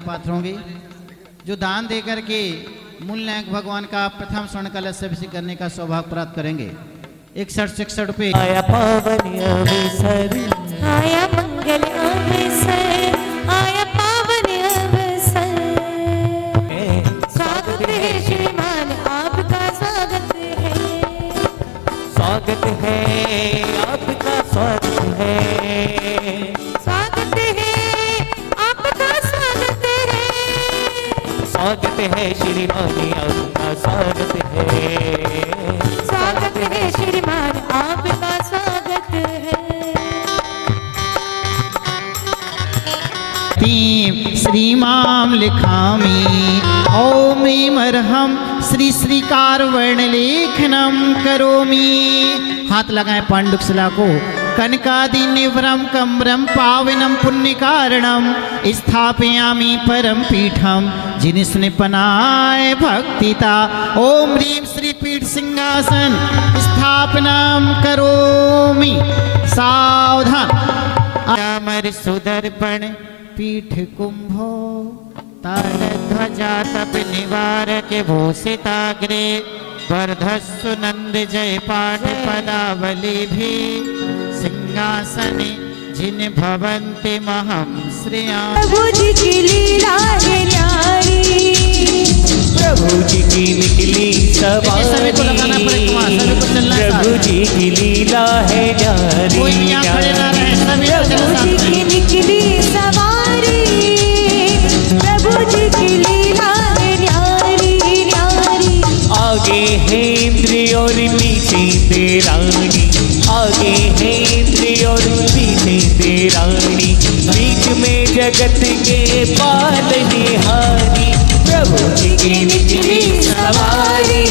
पात्र होंगे जो दान देकर के मूल नायक भगवान का प्रथम स्वर्ण कलश से अभिषेक करने का सौभाग्य प्राप्त करेंगे। 61-61 रुपये। आया पावन अवसर, आया मंगल अवसर, आया पावन अवसर। स्वागत है श्रीमान, आपका स्वागत है। स्वागत है आपका, स्वागत है। स्वागत है आपका, स्वागत है। स्वागत है श्रीमान, आपका स्वागत है। स्वागत है श्रीमान, आपका स्वागत है। श्रीमां लिखामि ॐ ह्रीं अर्हं श्री श्रीकार वर्ण लेखनम करोमि। हाथ लगाएं पांडुकशिला को। कनकादि निवरम कमरम पावनम पुण्य कारणम स्थापयामि परम पीठम जिनिस्निपनाय भक्तिता। ओम ह्रीं श्री पीठ सिंहासन स्थापनम करोमि। सावधान। अमर सुदर्पण पीठ कुंभो ताल ध्वजा तप निवारक भूषिताग्रे वर्धस्सु नंद जय पाठ पदावली भी सिंहासने जिन भवन्ति महं श्रिया। प्रभु जी की लीला है न्यारी, प्रभु जी की निकली सभी को लगाना पड़ेगा, सभी को चलना है। प्रभु जी की लीला है न्यारी, कोई भी यहाँ खड़े ना रहे, सभी को चलना प्रभु जी की निकली सवारी। प्रभु जी की लीला है न्यारी न्यारी। आगे है इंद्र और पीछे देरानी, आगे है इंद्र और पीछे देरानी। बीच में जगत के पालनहारी, प्रभु जी की निकली सवारी।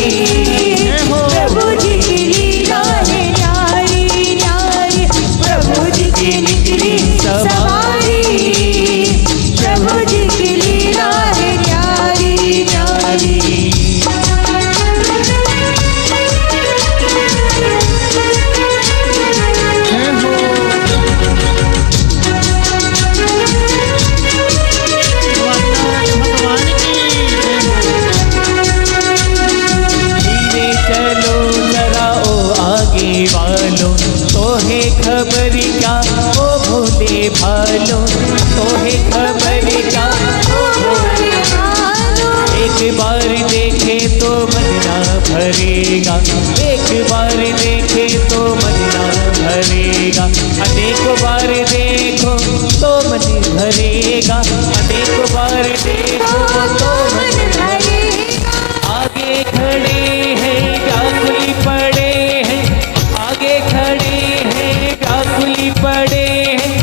प्रभु जी की लीला है न्यारी न्यारी। प्रभु जी की निकली सवारी। प्रभु जी की लीला है न्यारी न्यारी। धीरे चलो जरा ओ आगे वालों, तो है खबर क्या ओ भोले भालो, तो है खबर क्या ओ भोले। एक बार देखे तो मन ना भरेगा, एक बार देखे तो मन ना भरेगा। अनेक बार देखो तो मन भरेगा, अनेक बार देखो तो मन भरेगा। आगे खड़े हैं व्याकुली पड़े हैं, आगे खड़े हैं व्याकुली पड़े हैं।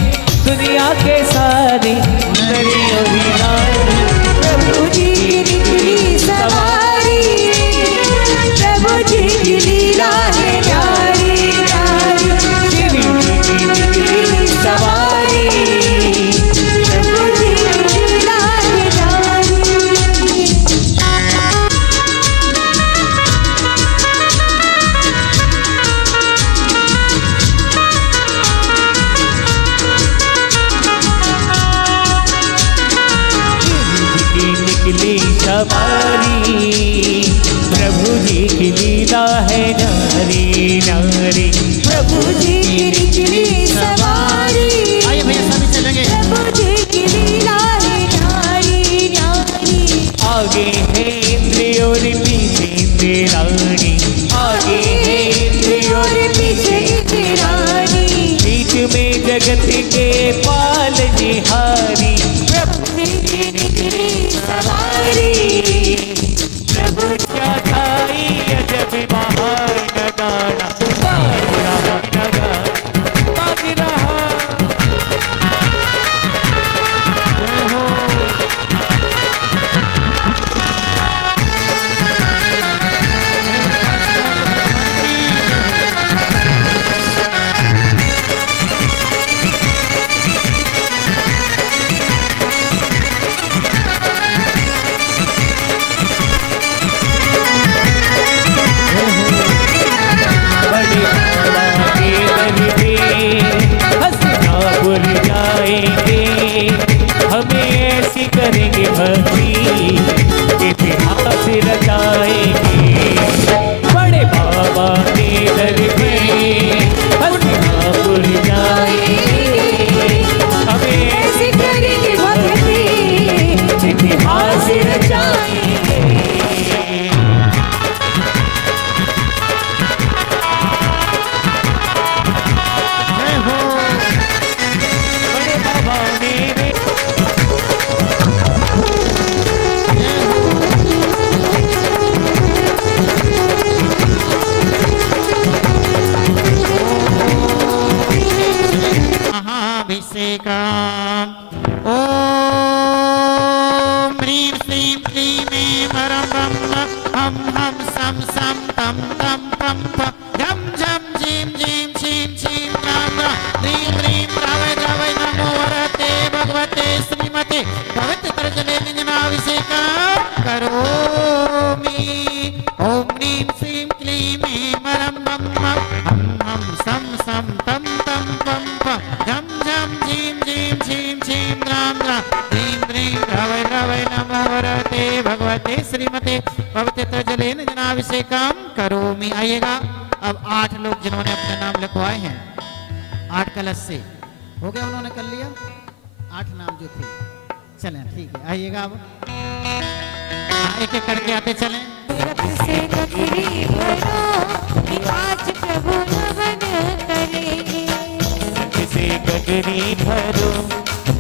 दुनिया के सारे नरी और नारी, प्रभु जी की निकली सवारी। प्रभु जी की लीला है न्यारी न्यारी। प्रभु जी की निकली सवारी। प्रभु जी की लीला है न्यारी। की निकली सवारी। प्रभु जी की लीला है नारी नारी, प्रभु जी की निकली सवारी। आइए भैया सभी चलेंगे। प्रभु जी की लीला है न्यारी न्यारी। आगे है इंद्र और पीछे देरानी, आगे है इंद्र और पीछे रानी। बीच में जगत के पालनहारी। प्रभु जी की निकली सवारी। प्रभु क्या खाई अजब महान गाना, बाज रहा नगाना, बाज रहा। भक्ति इतिहास रचाएंगे। बड़े बाबा के दर पे हस्तिनापुर जाएंगे, हमें ऐसे करेंगे भक्ति इतिहास रचाएंगे। जय हो। बड़े बाबा मेरे महाभिषेकम्। ॐ ह्रीं श्रीं क्लीं ऐं परं ब्रह्म हं हं सं सं तं तं पं प झं झं झीं झीं क्षीं क्षीं ह्रां ह्रां ह्रीं ह्रीं द्रावय द्रावय नमो वरते भगवते श्रीमते पवित्र जले निजनाभिषेकं करोमि। ॐ ह्रीं श्रीं क्लीं ऐं परं ब्रह्म हं हं सं सं तं तं पं प झं झं झीं झीं क्षीं क्षीं ह्रां ह्रां ह्रीं ह्रीं द्रावय द्रावय नमो वरते भगवते श्रीमते पवित्र जलेन जनाभिषेकम करोमि। आइएगा, अब 8 लोग जिन्होंने अपने नाम लिखवाए हैं 8 कलश से हो गया, उन्होंने कर लिया 8 नाम जो थे। चलें ठीक है, आइएगा अब एक एक करके आते चलें। रब से गगरी भरो कि आज प्रभु नमन करेंगे। से गगरी भरो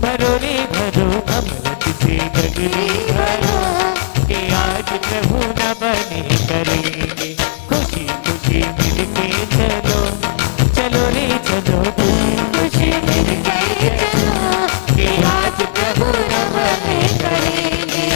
भरो रे भरो, अमृत से गगरी भरो कि आज प्रभु न बने करेंगे। खुशी खुशी मिलके चलो चलो रे चलो, खुशी खुशी मिलके चलो कि आज प्रभु न बने करेंगे।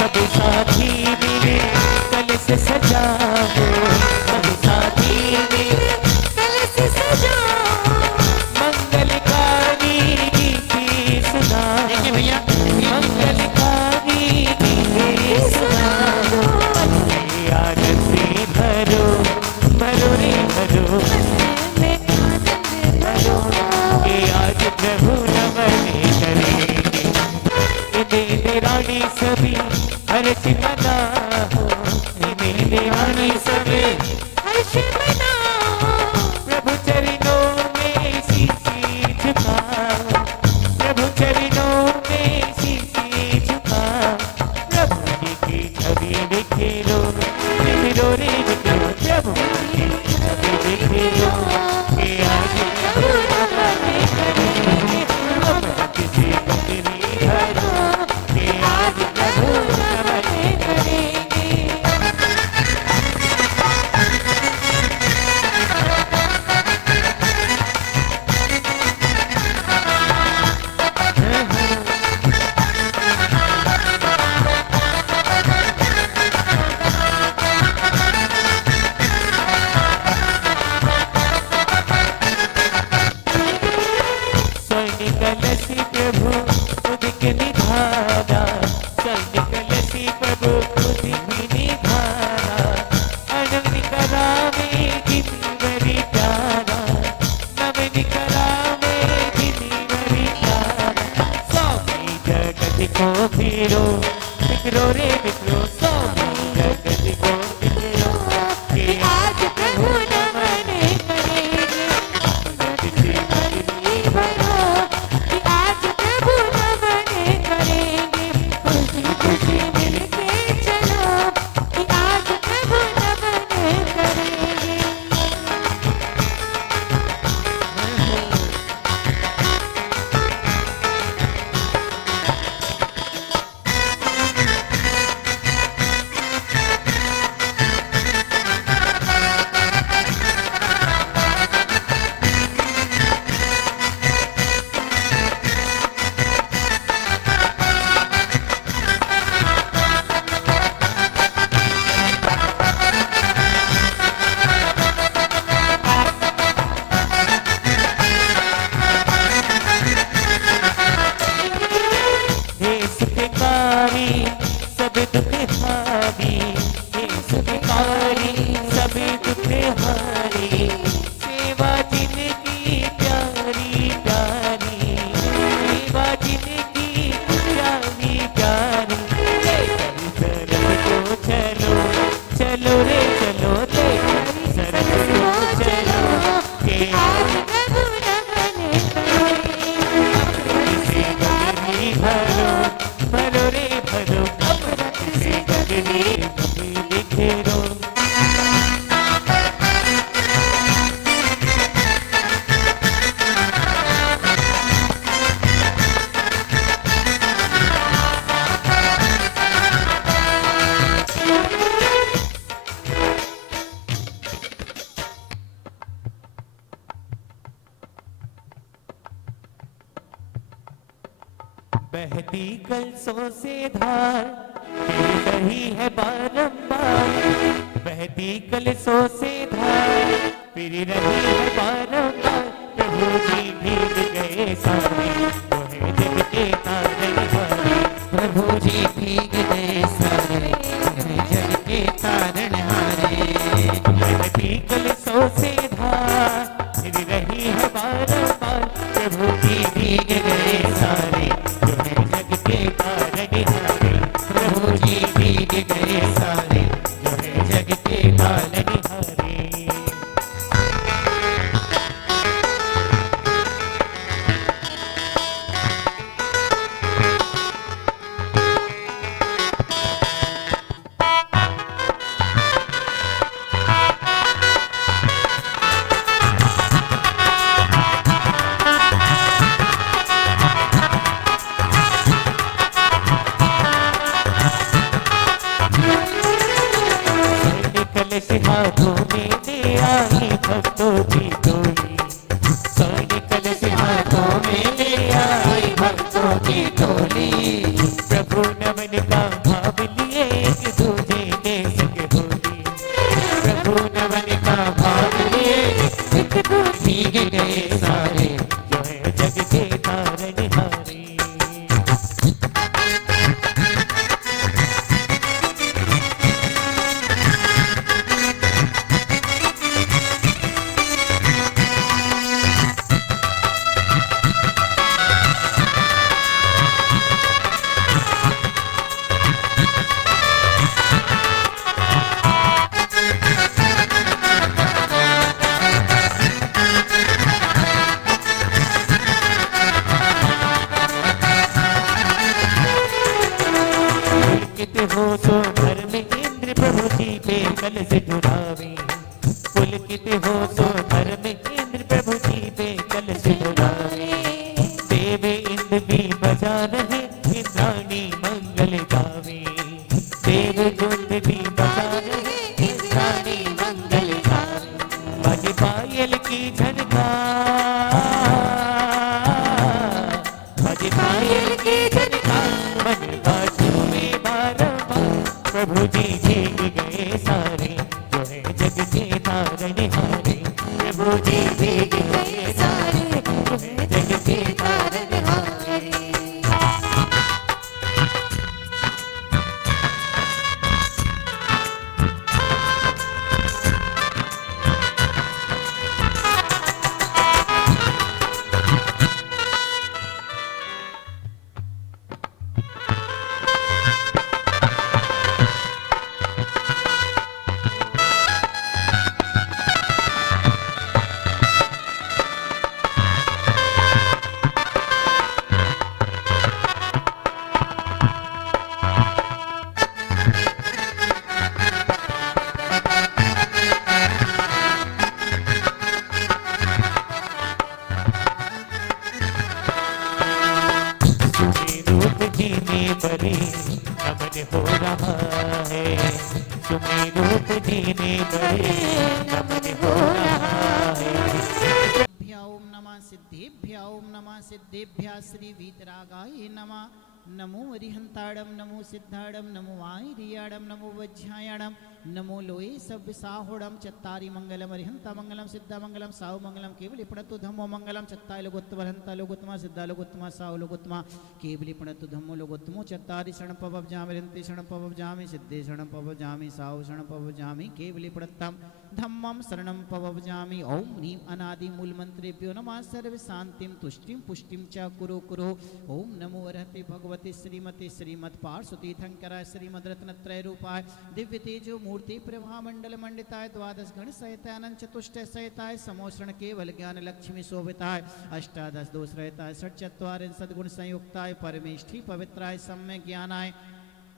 सब साथी मेरे कलश सजाओ, सब साथी मेरे कलश सजाओ, मंगलकारी गीति सुनाओ। देखिए भैया, मंगलकारी गीति सुनाओ। आनंद से भरो भरो रे भरो, में आनंद भरो। कि आज प्रभु न बने करेंगे। मेरे रानी सभी हर्ष मनाओ, मेरे रानी सभी हर्ष मनाओ, प्रभु चरणों में शीशी झुकाओ, प्रभु चरणों में शीशी झुकाओ। प्रभु जी की छवि बिखेरो बिखेरो रे बिखेरो, प्रभु जी की छवि बिखेरो कि आज प्रभु न बने करेंगे। अमृत से गगरी भरो कि आज प्रभु न बने करेंगे। स्वर्ण कलशी प्रभु उदित निधारा, स्वर्ण कलशी प्रभु उदित निधारा। अनंत करावे गिरिवरी प्यारा, नवन करावे गिरिवरी प्यारा। स्वामी जगत को फिरो बिखरो रे बिखरो, स्वामी जगत को बिखरो कि आज प्रभु न बने करेंगे। अमृत से गगरी भरो कि आज प्रभु नमन करेंगे। खुशी खुशी मिलके चलो कि आज प्रभु नमन करेंगे। बहती कलसों से धार फिर रही है बारंबार, बहती कलसों से धार फिर रही है बारंबार। प्रभु जी भीग गए सारे, जो है जग के तारनहारे। प्रभु जी भीग गए सारे, जग के तारनहारे। बहती कलसों से धार फिर रही है बारंबार। प्रभु जी भीग गए सारे, जो है जग के तारनहारे। प्रभु जी भीग गए सारे, जो है जग के तारनहारे। स्वर्ण कलश हाथों में ले आई भक्तों की टोली, स्वर्ण कलश हाथों में ले आई भक्तों की टोली। प्रभु नमन का भाव लिए एक दूजे ने संग होली। प्रभु नमन का भाव लिए एक दूजे भीग गए सारे, जो है जग के तारनहारे। पुलकित हो तो घर में इंद्र प्रभु जी पे कलश ढुलावे। पुलकित हो तो घर में इंद्र प्रभु जी पे कलश ढुलावे। देव इंद्र भी बजा रहे, इंद्राणी मंगल गावे। देव दुंद भी बजा रहे, इंद्राणी मंगल गावे। बाजे पायल की झनकार, बाजे पायल की झनकार, मन बाजू में बारंबार। प्रभु जी भीग गए सारे, जो है जग के तारनहारे। प्रभु जी भीग गए सारे, जो है जग के तारनहारे। सुने रूप जीने परे नमन हो रहा है, सुने रूप जीने परे नमन हो रहा है। सिद्धिभ्या ओम नमः सिद्धिभ्या ओम नमः सिद्धिभ्या श्री वीतरागाय नमः। नमो अरिहंताड़म नमो सिद्धाड़म नमो वायरियाड़म नमो वज्रायाड़म नमो लोये सव्यसाहोड़म चत्तारि मंगलम अरिहंता मंगलम सिद्धा मंगलम साहु मंगलम केवली पणतु धम्मो मंगलम चत्ताय लोगोत्तम अरिहंता लोगोत्तमा सिद्धा लोगोत्तमा साहु लोगोत्तमा केवली पणतु धम्मो लोगोत्तमो चत्तारि शरण पवजामि अरिहंति शरण पवजामि सिद्धे शरण पवजामि साहु शरण पवजामि केवली पणतम धम्मं शरणं पवजामि। ओम ह्रीं अनादि मूल मंत्रेभ्यो नमः सर्व शांतिं तुष्टिं पुष्टिं च कुरु कुरु। ओम नमो अर्हते भगवते श्रीमते श्रीमद् पार्श्वती थंकराय श्रीमद् रत्नत्रय रूपाय दिव्य तेजो मूर्ति प्रभा मंडल मंडिताय द्वादश गण सहिताय अनंत चतुष्टय सहिताय समोषण केवल ज्ञान लक्ष्मी शोभिताय अष्टादश दोष रहताय षट चत्वारिंशत् सद्गुण संयुक्ताय परमेष्ठी पवित्राय सम्यक ज्ञानाय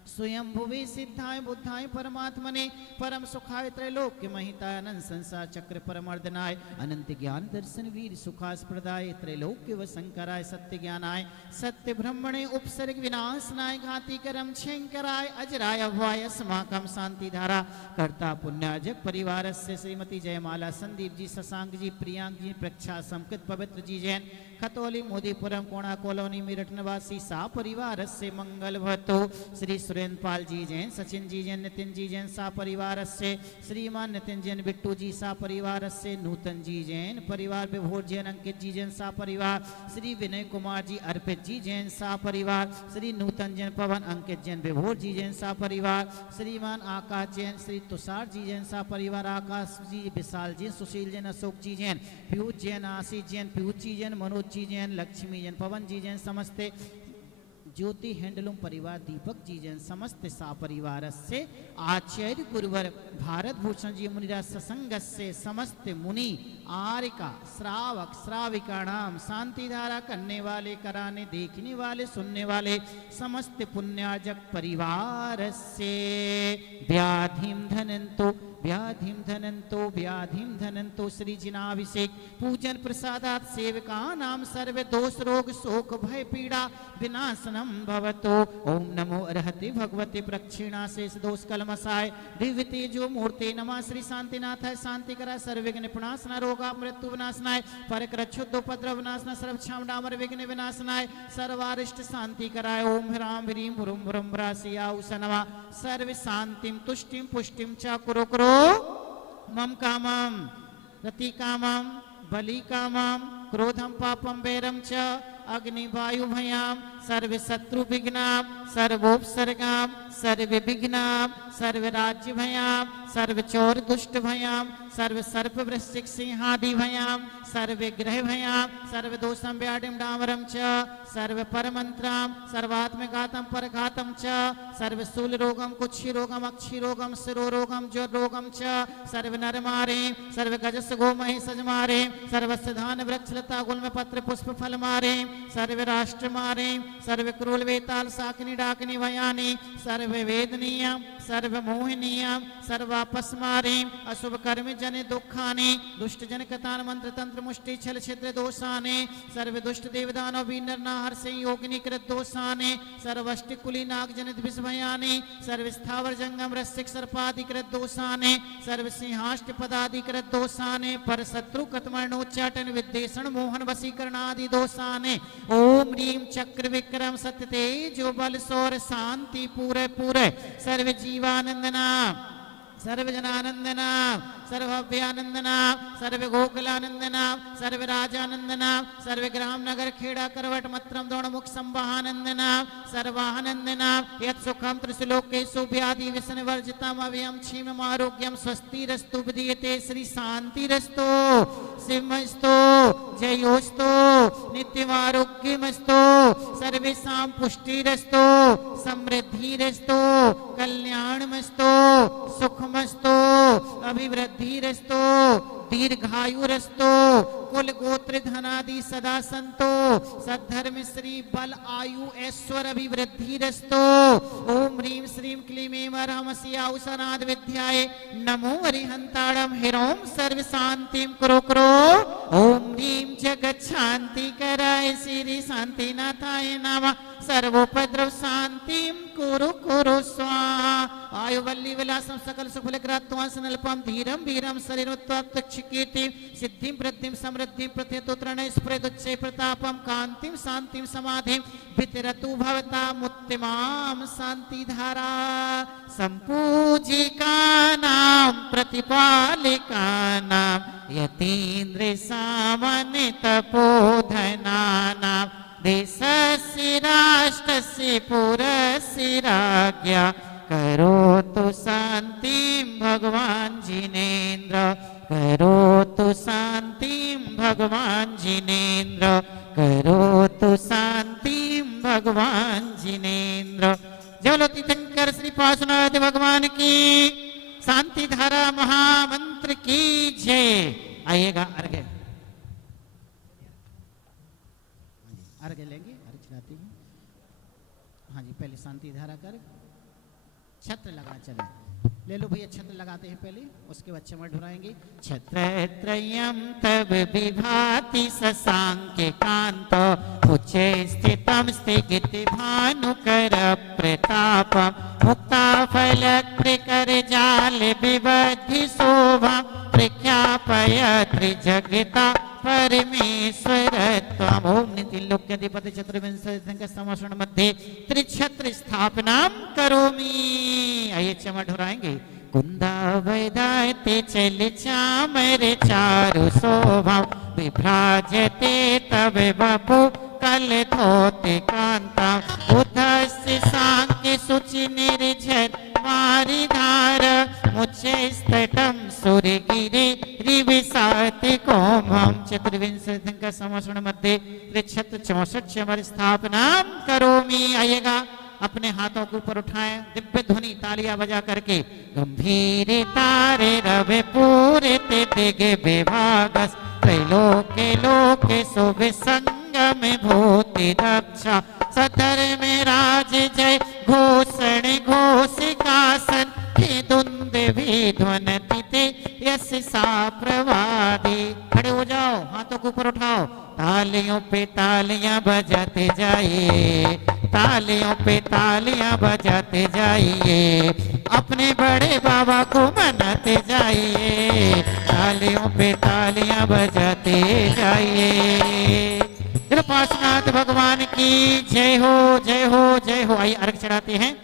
स्वयं भुवि सिद्धाय बुद्धाय परमात्मने परम सुखाय त्रैलोक्य महिताय अनंत संसार चक्र परमर्दनाय अनंत ज्ञान दर्शन वीर सुखास्प्रदाय त्रैलोक्य व शंकराय सत्य ज्ञानाय सत्य ब्रह्मणे उपसर्ग विनाशनाय घाति करम शंकराय अजराय अभवाय समाकम शांति धारा कर्ता पुण्याजक परिवार से श्रीमती जयमाला संदीप जी शशांक जी प्रियांक जी प्रक्षा समकृत पवित्र जी जैन खतौली मोदीपुरम कोणा कॉलोनी मेरठ निवासी सा परिवार से मंगल भवतु। श्री सुरेंद्र पाल जी जैन, सचिन जी जैन, नितिन जी जैन सा परिवार से, श्रीमान नितिन जैन, बिट्टू जी सा परिवार से, नूतन जी जैन परिवार, विभोर जैन, अंकित जी जैन सा परिवार, श्री विनय कुमार जी, अर्पित जी जैन सा परिवार, श्री नूतन जैन, पवन, अंकित जैन, विभोर जी जैन सा परिवार, श्रीमान आकाश जैन, श्री तुषार जी जैन सा परिवार, आकाश जी, विशाल जी, सुशील जैन, अशोक जी जैन, पीयूष जैन, आशीष जैन, पीयूष जी जैन, मनोज जी जैन, लक्ष्मी जैन, पवन जी जैन, समस्ते ज्योति हैंडलूम परिवार, दीपक जी जैन समस्त सा परिवार से, आचार्य गुरुवर भारत भूषण जी मुनिराज सत्संग से समस्त मुनि आर्यका श्रावक श्राविका नाम शांति धारा करने वाले, कराने, देखने वाले, सुनने वाले समस्त पुण्यार्जक परिवार से, व्याधिम धनंतो व्याधिम धनंतो व्याधिम धनंतो, श्री जिनाभिषेक पूजन प्रसादात सेवका नाम सर्व दोष रोग शोक भय पीड़ा विनाशनम भवतो। ओम नमो अर्हते भगवते प्रक्षिणा शेष दोष कलमसाय दिव्य तेजो मूर्ते नमः। श्री शांतिनाथाय शांति करा सर्वविघ्न निपुणासना रोगा मृत्यु विनाशनाय परक रक्षुद्ध उपद्रव विनाशना सर्वक्षाम डामर विघ्न विनाशनाय सर्वारिष्ट शांति कराय। ओम ह्राम ह्रीम भ्रुम भ्रुम भ्रासियाउस नमः। सर्व शांतिम तुष्टिम पुष्टिम च कुरु कुरु मम कामम रति कामम बलि कामम क्रोधम पापम वैरम च अग्नि वायु भयाम सर्व शत्रु विघ्नाम सर्वोपसर्गाम सर्व विघ्नाम सर्व राज्य भयाम सर्व चोर दुष्ट भयाम सर्व सर्प वृश्चिक सिंहादि भयाम सर्व ग्रह भयाम सर्व दोषम व्याडिम डामरम च सर्व परमंत्राम सर्वात्मघातम परघातम च सर्व शूल रोगम कुक्षि रोगम अक्षि रोगम शिरो रोगम ज्वर रोगम च सर्व नर मारे सर्व गजस गो महिषज मारे सर्वस्य धान वृक्ष लता गुल्म पत्र पुष्प फल मारे सर्व राष्ट्र मारे सर्व क्रूल वेताल साकिनी डाकिनी भयानी सर्व वेदनीय सर्व मोहनीय सर्वापस मारे अशुभ कर्म जन दुखाने दुष्ट जन कतान मंत्र तंत्र मुष्टि छल छिद्र दोषाने सर्व दुष्ट देवदानव वीनर नाहर से योगिनी कृत दोषाने सर्वष्टि कुली नाग जनित विष भयाने सर्व स्थावर जंगम रसिक सर्पादि कृत दोषाने सर्व सिंहाष्ट पदादि कृत दोषाने पर शत्रु कतमर्णोच्चाटन विद्वेषण मोहन वशीकरणादि दोषाने। ओम रीम चक्र विक्रम सत्य तेजो बल सौर शांति पूरे पूरे सर्व जीवानंदना सर्व जनानंदना सर्वभ्यानंदना सर्व गोकुलानंदना सर्व राजानंदना सर्व ग्राम नगर खेड़ा करवट मत्रम दौड़ मुख संवाहानंदना सर्वानंदना यत् सुखम त्रिशलोकेषु व्याधि व्यसन वर्जितम अव्ययम क्षीम आरोग्यम स्वस्ति रस्तु विदीयते श्री शांति रस्तो सिंहस्तो जयोस्तो नित्यमारोग्यमस्तो सर्वेषां पुष्टिरस्तो समृद्धिरस्तो कल्याणमस्तो सुखमस्तो अभिवृद्धिरस्तो दीर्घायुरस्तो कुल गोत्र धनादि सदा संतो सद्धर्म श्री बल आयु ऐश्वर अभिवृद्धिरस्तो। ओम ह्रीम श्रीम क्लीम ऐं ह्रामस्याउसनाद विद्याय नमो हरिहंताड़म हिरोम सर्व शांतिम कुरु कुरु। ओम ह्रीम जगत शांति कराय श्री शांतिनाथाय नमः सर्वोपद्रव शांतिम कुरु कुरु स्वाहा। आयुवल्ली विलासम सकल सुफल ग्रात्वांसनल्पम धीरम वीरम शरीरोत्तप्तक्षिकीर्तिम सिद्धिम वृद्धिम समृद्धिम प्रत्यतोत्रणय स्फुरदुच्चै प्रतापम कांतिम शांतिम समाधिम वितरतु भवता मुत्तिमाम शांति धारा संपूजिका नाम प्रतिपालिका नाम यतीन्द्र सामान्य तपोधना नाम देशस्य राष्ट्रस्य पुरस्य राज्ञा करोतु शांतिं भगवान जिनेन्द्र करोतु शांतिं भगवान जिनेन्द्र करोतु शांतिं भगवान जिनेन्द्र। जय तीर्थंकर श्री पार्श्वनाथ भगवान की शांति धारा महामंत्र की जय। आइएगा अर्घ्य अर्घ्य लेंगे, अर्घ्य चढ़ाते हैं। हाँ जी, पहले शांति धारा कर छत्र लगा चले, ले लो भैया, छत्र लगाते हैं पहले, उसके बाद चमड़ ढुराएंगे। छत्रत्रयम् तव विभाति शशांके कांतो उच्चे स्थितं स्थिगिति भानुकर प्रतापं मुक्ताफलत्रिकर जाल विबद्धि शोभा प्रख्यापय त्रिजगता परमेश्वरत्वम् ओम नीतिलोक्याधिपति चतुर्विंशतिसंख्यासमर्षण मध्ये त्रिछत्र स्थापनां करोमि। आइए चमट उड़ाएंगे। कुंदा वैदायते चल चामर चारु शोभा विभ्राजते तब बपु कल धोते कांता उधस्य सांख्य शुचि निर्झर मारी धार मुझे स्तटम सूर्य गिरे रिविसाति कोमम चतुर्विंशतिसंख्यासमर्षण मध्ये त्रिछत्र 64 स्थापना करोमि। आइएगा अपने हाथों को ऊपर उठाएं, दिव्य ध्वनि तालियां बजा करके गंभीर तारे रवे पूरे ते दिगे विभागस त्रैलोके लोके शोभे संगम भूति रक्षा सदर में राज जय घोषण घोषिकासन हे दुंद विध्वनति ते यश सा प्रवादी। खड़े हो जाओ, हाथों को ऊपर उठाओ, तालियों पे तालियां बजाते जाइए, तालियों पे तालियां बजाते जाइए, अपने बड़े बाबा को मनाते जाइए, तालियों पे तालियां बजाते जाइए। कृपानाथ भगवान की जय हो जय हो जय हो। आइए अर्घ चढ़ाते हैं।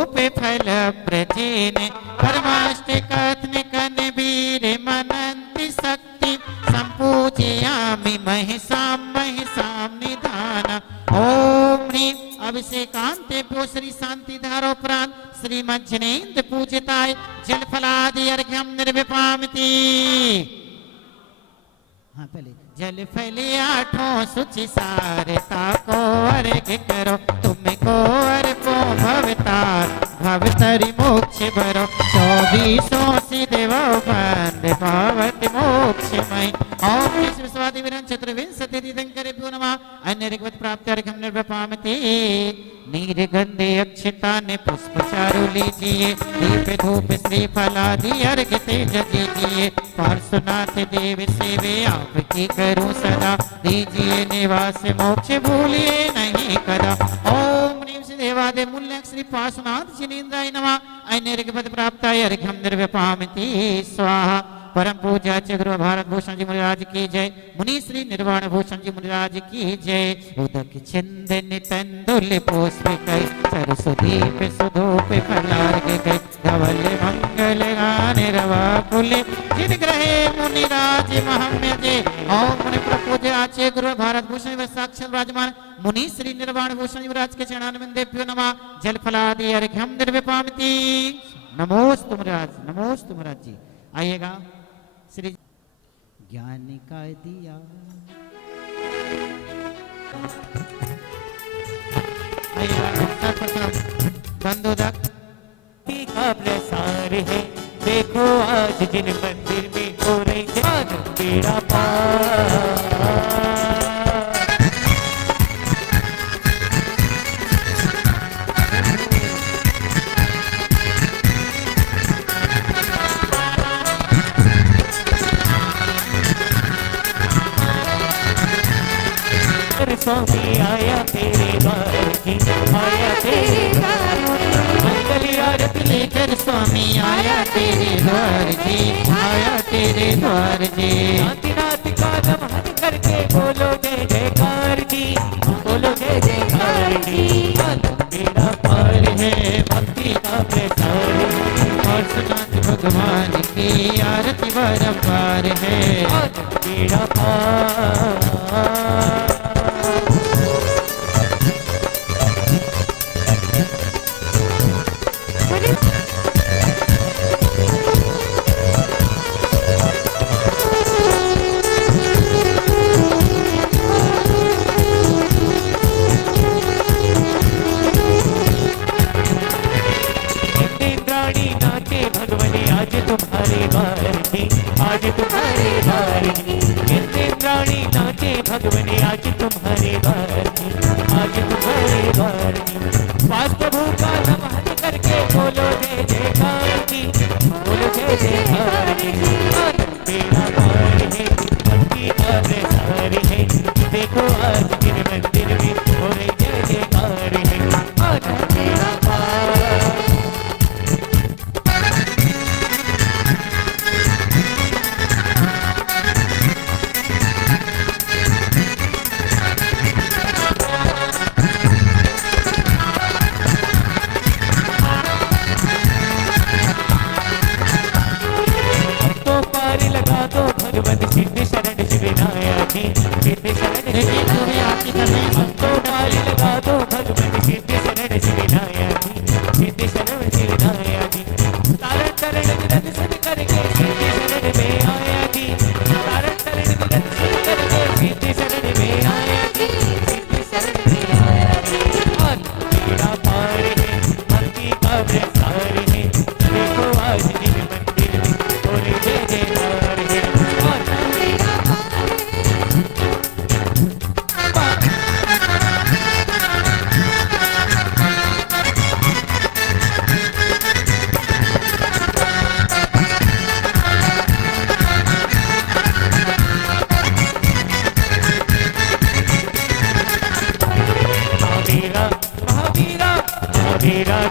उपे फल ब्रजेन परमाष्ट कथन कन वीर मनंति शक्ति संपूजयामि महिषाम महिषाम निधान। ओम ह्रीं अभिषेकांते भो श्री शांति धारो प्रांत श्रीमज्जनेन्द्र पूजिताय जल फलादि अर्घ्यम निर्विपामिति। हाँ पहले जल फले आठों सुचि सारता को अर्घ करो तुमको अर्पो भवतार भवतरि मोक्ष भरो 24 सिदेव बंद भवति मोक्षमय। ओम विश्वादि विरं चतुर्विंशति दिगंकरेभ्यो नमः। अन्यर्घवत् प्राप्त्यर्घ्यं निर्वपामति। नीरगंधे अक्षतानि पुष्प चारु लीजिए, दीप धूप श्रीफलादि अर्घ्य तेज दीजिए। पार्श्वनाथ देव सेवे आपकी करूं सदा, दीजिए निवास मोक्ष भूलिए नहीं कदा। ओम ह्रीं श्री देवादि मूल्य श्री पार्श्वनाथ जिनेन्द्राय नमः। अन्यर्घवत् प्राप्ताय अर्घ्यं निर्वपामति स्वाहा। परम पूज्य गुरु भारत भूषण जी मुनिराज की जय। मुनि श्री निर्वाण भूषण जी मुनिराज की जय। उदक चंदन तंदुल पुष्प कई सरस्वदीप सुधूप फलार्घ गई धवल मंगल गान रवा कुले जिन ग्रहे मुनिराज महाम्य। ओम मुनि प्रपूज्य आचे गुरु भारत भूषण साक्षात विराजमान मुनि श्री निर्वाण भूषण युवराज के चरणारविंदेभ्यो नमः। जल फलादि अर्घ्यं निर्विपामिति। नमोस्तु मुनिराज, नमोस्तु मुनिराज जी। आइएगा श्री ज्ञान का दिया बंदोदक का प्रसार है। देखो आज जिन मंदिर में हो रही जान बेड़ा पार। स्वामी आया तेरे द्वार की, आया तेरे द्वार की। मंगल आरती लेकर स्वामी आया तेरे द्वार जी, आया तेरे द्वार जी। नाती नाती का नमन करके बोलो जय जयकार जी, बोलो जय जयकार जी। बेड़ा पार है भक्ति का प्रसार है, और सुनाथ भगवान की आरती बरपार है। बेड़ा पार। तुम्हारे द्वार की, आज तुम्हारे द्वार की। इंद्राणी नाचे भगवने आज तुम्हारे द्वार की, आज तुम्हारे द्वार की। पास प्रभु का नमन करके बोलो जय जयकार की, बोलो जय जयकार की। बेड़ा पार है भक्ति का प्रसार है। देखो आज जिन मंदिर में हो रही जय जयकार है। आज बेड़ा पार।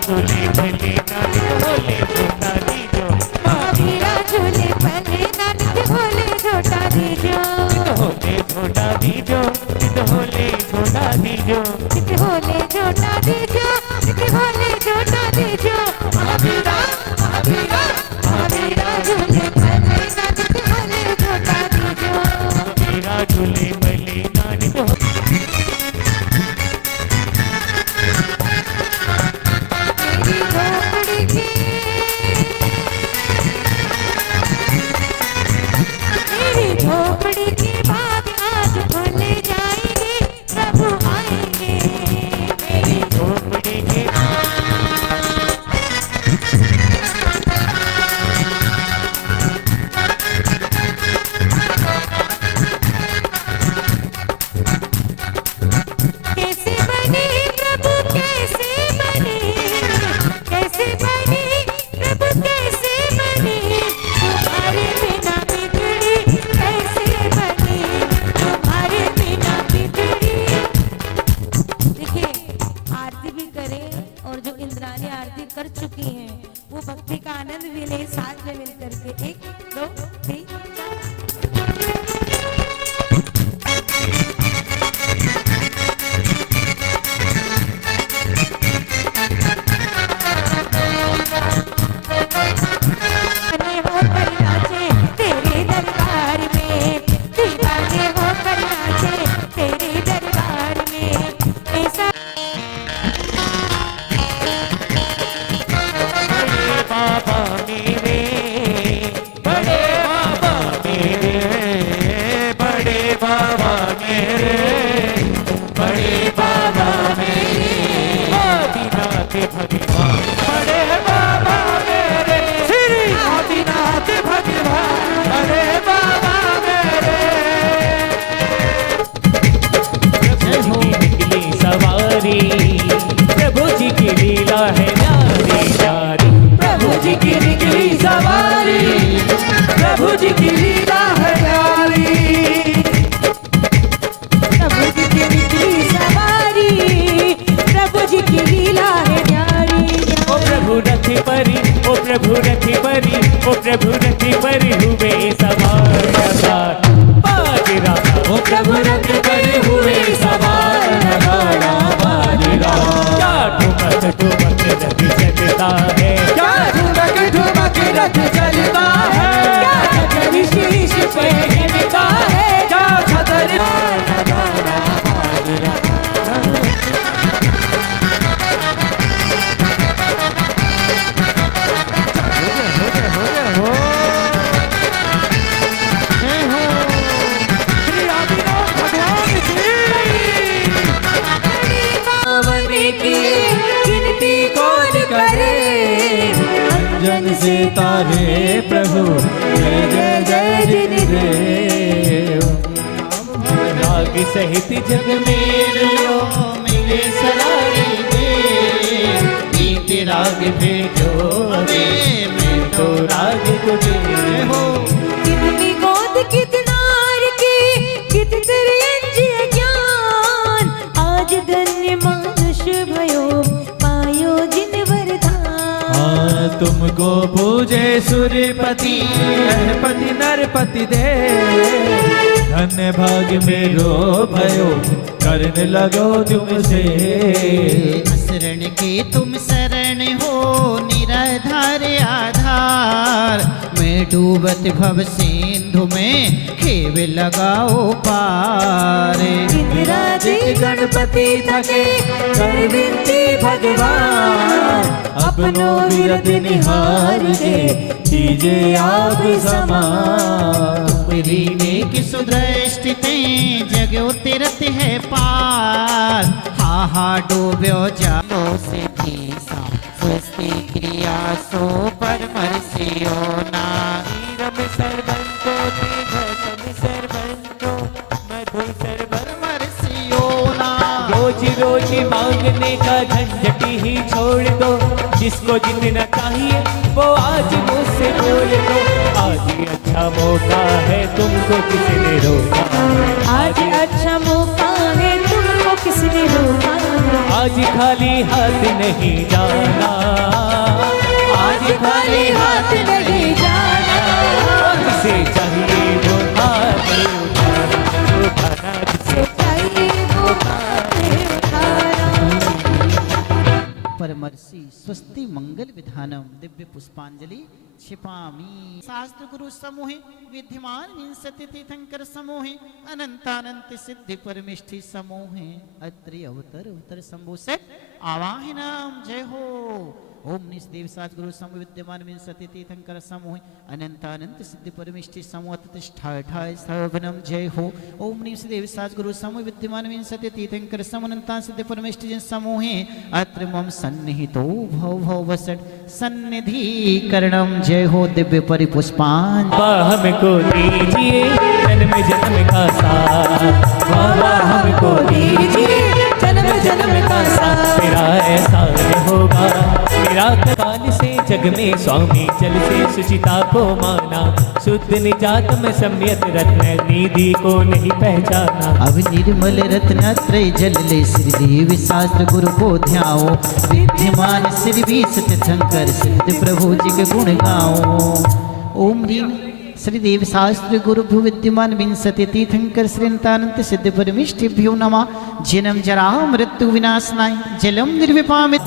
झूले भले नाच ढोले झोटा दीजो महावीरा झूले भले नाच ढोले झोटा दीजो ढोले झोटा दीजो ढोले झोटा दीजो ढोले झोटा दीजो ढोले झोटा दीजो महावीरा महावीरा महावीरा झूले भले नाच ढोले झोटा दीजो मेरा झूले भले नाच ढोले मेरी झोपड़ी के बाग आज खुले जाएंगे प्रभु आएंगे मेरी झोपड़ी के कैसे बने प्रभु कैसे बने कैसे बने प्रभु कैसे बने तुम्हारे बिना बिगड़ी कैसे बने तुम्हारे बिना बिगड़ी। देखिए आरती भी करें और जो इंद्राणी आरती कर चुकी हैं वो भक्ति का आनंद भी ले साथ में मिल करके 1 2 3 4 दीवाने होकर नाचे तेरे दरबार में दीवाने होकर नाचे तेरे दरबार में ऐसा बाबा मेरे बड़े बाबा मेरे बड़े बाबा मेरे बड़े बाबा मेरे आदिनाथ भगवान बड़े बाबा मेरे श्री आदिनाथ भगवान बड़े बाबा मेरे प्रभु की निकली सवारी प्रभु जी की लीला है न्यारी न्यारी प्रभु जी की निकली सवारी प्रभु जी की लीला है न्यारी प्रभु जी की निकली सवारी प्रभु जी की लीला है न्यारी ओ प्रभु रथ परी ओ प्रभु रथ परी ओ प्रभु रथ परी हुए सवार नगाड़ा बाजरा ओ प्रभु रथ परी हुए सवार नगाड़ा बाजरा क्या ठुमक रथ चलता है क्या ठुमक रथ चलता है क्या छतरी शीश पे हिलता है क्या छतरी नगाड़ा बाजरा गिनती कौन करे जन से तारे प्रभु जय जय जय जिन देव राग सहित जग में लो मिले सरारी दे गीत राग भेजो मैं तो राग तुझे हो कितनी गोद कितनार की कित तेरे अंजिय ज्ञान आज धन्य मानुष भयो पायो जिन वरदान तुमको पूजे सूर्यपति गणपति नरपति दे धन्य भाग मेरो भयो करने लगो तुमसे शरण के तुम शरण हो निराधार आधार मैं डूबत भव सिंधु में खेव लगाओ पार इंद्रादिक गणपति थके कर विनती भगवान अपनो विरद निहार दे दीजे आप समान मेरी नेक सुदृष्टि ते जगो तीरथ है पार हा हा डूब्यो जानो सिद्धि सा स्वस्ति क्रिया सो परमर्षियो ना रम सर्वंतो तेजसम सर्वंतो मधु सर्वं परमर्षियो ना रोज रोज मांगने का झंझट ही छोड़ दो जिसको जितना चाहिए वो आज मुझसे बोल दो आज ही अच्छा मौका है तुमको किसी ने रोका आज अच्छा मौका है तुमको किसने रोका है? आज खाली हाथ नहीं जाना, आज खाली हाथ नहीं जाना। जिसे चाहिए वो हाथ उठाना, जिसे चाहिए वो हाथ उठाना। परमर्षि स्वस्ति मंगल विधानम दिव्य पुष्पांजलि क्षिपामि। शास्त्र गुरु समूहे विद्यमान विंशति तीर्थंकर समूहे अनंतानंत सिद्धि परमिष्ठि समूहे अत्रि अवतर उत्तर शंभु से आवाहनम। जय हो। ओम निस्देव साज गुरु समूह विद्यमान विंशति तीर्थंकर समूह अनंतानंत सिद्धि परमिष्ठि समूह प्रतिष्ठा ठाय सर्वनम। जय हो। ओम निस्देव साज गुरु समूह विद्यमान विंशति तीर्थंकर समूह अनंतान सिद्धि परमिष्ठि जन समूहे अत्र मम सन्निहितो भव भव वसट सन्निधि करणम। जय हो। दिव्य परिपुष्पान हमको दीजिए जन्म जन्म का साथ, बाबा हमको दीजिए जन्म जन्म का साथ। मेरा एहसान होगा मेरा काल से जग में स्वामी जल से सुचिता को माना, शुद्ध निजात में सम्यक रत्न निधि को नहीं पहचाना। अब निर्मल रत्नत्रय जल ले श्रीदेव शास्त्र गुरु को ध्याओ, विद्यमान श्री भी सत्यशंकर सिद्ध प्रभु जी के गुण गाओ। ओम ह्रीम श्रीदेव शास्त्र गुरुभ्यो विद्यमान विंशति तीर्थंकर श्रीनतानंत सिद्ध परमिष्ठिभ्यो नमः। जन्म जरा मृत्यु विनाशनाय जलम निर्विपामित।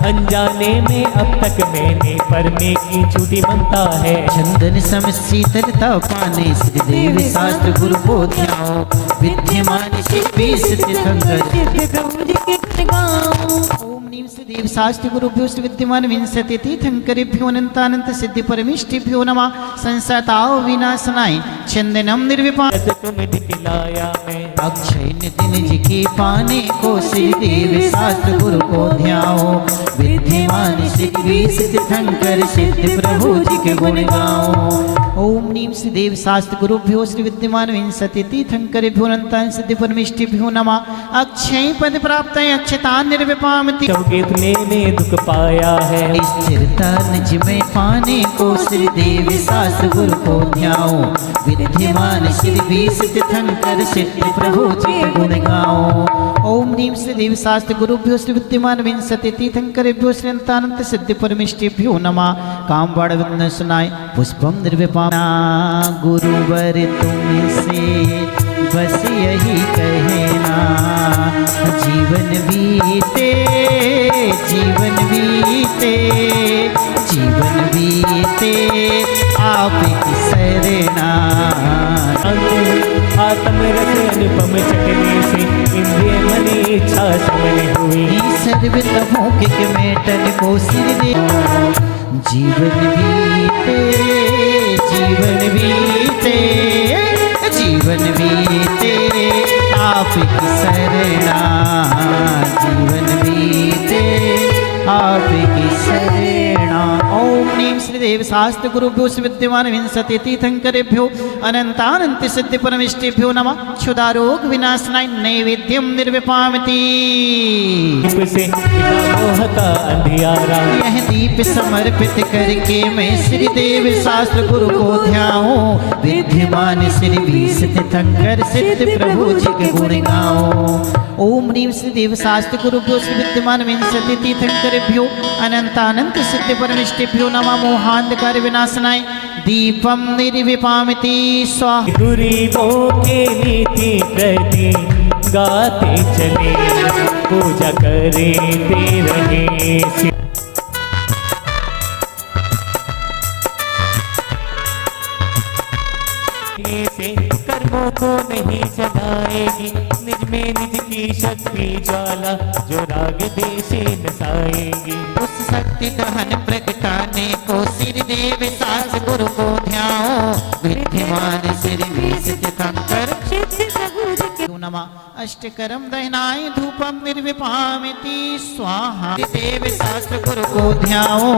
अनजाने में अब तक मैंने परमे की छूटी मनता है, चंदन सम शीतलता पाने श्रीदेव शास्त्र गुरु को ध्याओ, विद्यमान श्री सत्यशंकर सिद्ध प्रभु जी के गुण गाओ। ओम नीम श्रीदेव शास्त्र गुरुभ्यो श्री विद्यमान विंशति तीर्थंकरेभ्यो अनंतानंत सिद्धि परमिष्ठिभ्यो नमः। संसताओ विनाशनाय चंदनम निर्विपान। तुम दिखलाया मैं अक्षय नितिन जी के पाने को श्रीदेव शास्त्र गुरु को ध्याओ, विद्यमान श्री तीर्थंकर सिद्ध प्रभु जी के गुण गाओ। ओम नीम श्रीदेव शास्त्र गुरुभ्यो श्री विद्यमान विंशति तीर्थंकरेभ्यो अनंतान सिद्धि परमिष्ठिभ्यो नमः। अक्षय पद प्राप्त अक्षता निर्विपामति। कितने ने दुख पाया है, स्थिरता निज में पाने को श्रीदेव शास्त्र गुरु को ध्याओ, विद्यमान श्री तीर्थंकर सिद्ध प्रभु जी के गुण गाओ। ओम नीम श्रीदेव शास्त्र गुरुभ्यो श्री विद्यमान विंशति तीर्थंकरेभ्यो श्री अनंतानंत सिद्धि परमिष्ठिभ्यो नमः। काम बाण वंदन सुनाय पुष्पम निर्विपाना। गुरुवर तुमसे बस यही कहना, जीवन बीते जीवन बीते जीवन बीते आपकी शरणा। आत्म रस अनुपम चटने से इंद्रिय मन इच्छा समन हुई, सर्वतमों के मेटन को सिर दे। जीवन बीते जीवन बीते जीवन बीते आपकी शरणा, जीवन बीते आपकी शरणा। ओम नीम श्रीदेव शास्त्र गुरुभ्यो श्री विद्यमान विंशति तीर्थंकरेभ्यो अनंतानंत सिद्धि परमिष्ठिभ्यो नमः। क्षुधारोग विनाशनाय नैवेद्यम निर्विपामति। दीप से मिटा मोह का अंधियारा, यह दीप समर्पित करके मैं श्रीदेव शास्त्र गुरु को ध्याऊं, विद्यमान श्री बीस तीर्थंकर सिद्ध प्रभु जी के गुण गाओ। ओम ह्रीम श्रीदेव शास्त्र गुरुभ्यो श्री विद्यमान विंशति तीर्थंकरेभ्यो अनंतानंत सिद्धि परमिष्ठिभ्यो नमः। मोहांधकार विनाशनाय दीपम निर्विपामिति स्वाहा। गरीबों के नीति प्रति गाते चले, पूजा करते रहे। से कर्मों को नहीं जलाएगी, निज में निज की शक्ति ज्वाला जो राग देशे नसाएगी। उस शक्ति दहन प्रगटाने को श्रीदेव शास्त्र गुरु को ध्याओ, विद्यमान श्री तीर्थंकर सिद्ध प्रभु जी के नमः। अष्टकरम दहनाय धूपम निर्विपामिति स्वाहा। देव शास्त्र गुरु को को ध्याओ,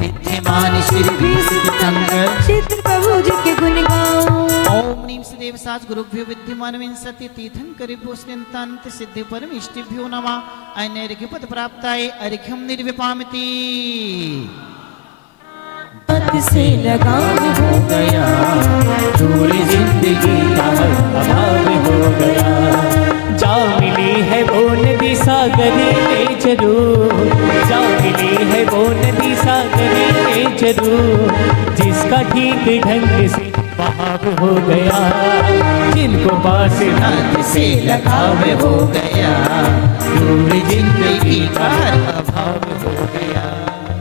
विद्यमान श्री तीर्थंकर सिद्ध प्रभु जी के गुण गाओ। ओम नीम श्रीदेव शास्त्र गुरुभ्यो विद्यमान विंशति तीर्थंकरेभ्यो श्री अनंतानंत सिद्धि परमिष्ठिभ्यो नमः। अनैर्घ्य पद प्राप्ताय अर्घ्यम निर्विपामिति। हाथ से लगाव हो गया पूरी जिंदगी का अभाव हो गया, जा मिली है वो सागरी में जरूर, जा मिली है वो नदी सागरी में जरूर, जिसका ठीक ढंग से बहाव हो गया, जिनको पास हाथ से लगाव हो गया, दूर जिंदगी का अभाव हो गया।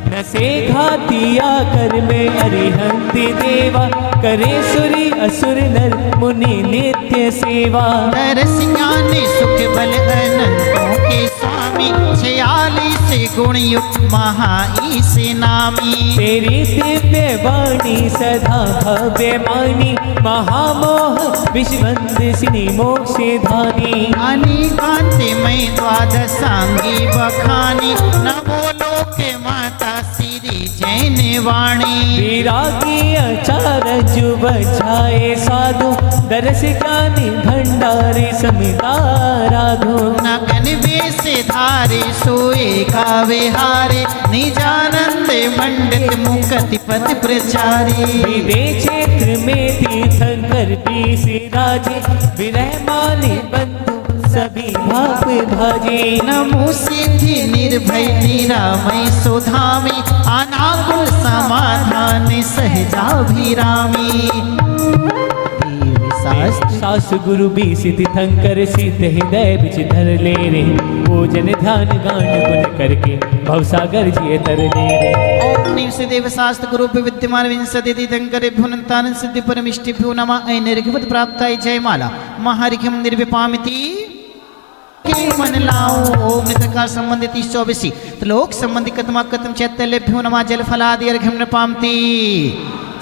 न से घातिया कर में अरिहंत देवा, करे सुरी असुर नर मुनि नित्य सेवा। तरस ज्ञानी सुख बल अनंतों के स्वामी, 46 गुण युक्त महाईश नामी। तेरी दिव्य वाणी सदा भव्य मानी, महामोह विश्ववंदिनी मोक्षे धानी। अनेकांतिमय द्वादशांगी बखानी, नमो लोके माता श्री जैन वाणी। विरागी अचारज बचाए साधु, दरस ज्ञानी भंडारी समिता राधु। नगन वेश धारे सोए गावे हारे, निजानंद मंडित मुकति पद प्रचारी। विदे क्षेत्र में तीर्थंकर पीसी राजे, विरह माने बंधु सभी भाप भाजे। नमो सिद्धि निर्भय निरामय सुधामी, अनाकुल समाधान सहजाभिरामी। सास गुरु भी सिद्धि थंकर सिद्ध हृदय बिच धर ले रे, पूजन ध्यान गान गुण करके भवसागर जिए तर ले रे। ओम नीम सिद्धेव शास्त्र गुरु विद्यमान विंशति तीर्थंकर भुनंतान सिद्धि परमिष्टिभ्यो नमः। ऐनर्घवत प्राप्ताय जयमाला महारिघम निर्विपामिति के मन लाओ। ओम नितकार संबंधित 24 त्लोक संबंधी कतमा कतम चैतल्यभ्यो नमः। जल फलादि अर्घम न पामती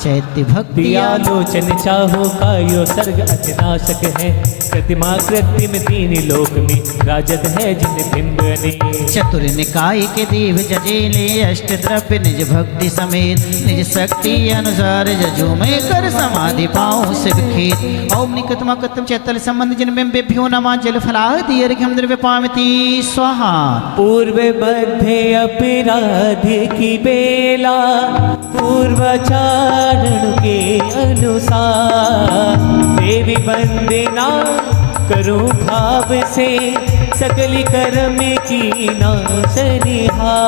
चैत्य भक्ति आलोचन चाहो कायो सर्ग अतिनाशक है, प्रतिमा कृत्रिम तीन लोक में राजद है जिन बिंब ने। चतुर निकाय के देव जजेले, अष्ट द्रव्य निज भक्ति समेत, निज शक्ति अनुसार जजो में कर समाधि पाऊं शिव खेत। ओम निकतमा कतम चैतल संबंध जिन बिंबेभ्यो नमः। जल फलादि अर्घम द्रव्य पामिति स्वाहा। पूर्व बद्धे अपराध की बेला, पूर्वाचारण के अनुसार, देवी वंदना करूं भाव से, सकली कर्म की नाशनिहार।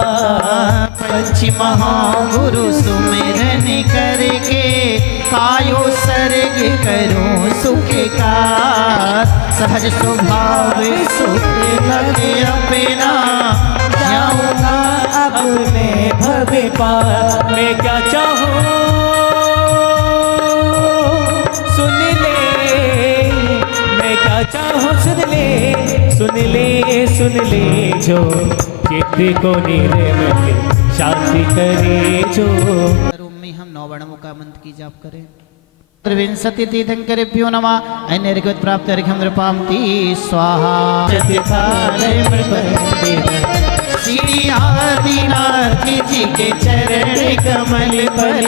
पंच महागुरु सुमिरन करके, कायो सर्ग करूं सुख का। सहज स्वभाव सुख लगे अपना, जाऊंगा अपने भव पार। मैं क्या चाहूँ सुन ले, मैं क्या चाहूँ सुन ले, सुन ले सुन ले जो चित्त को निर्मल शांति करे जो। रूम में हम 9 वर्णों का मंत्र की जाप करें। त्रिविंशति तीर्थंकरेभ्यो नमः। ऐनर्घवत प्राप्त अर्घ्यं नृपामति स्वाहा। श्री आदिनाथ जी के चरण कमल पर,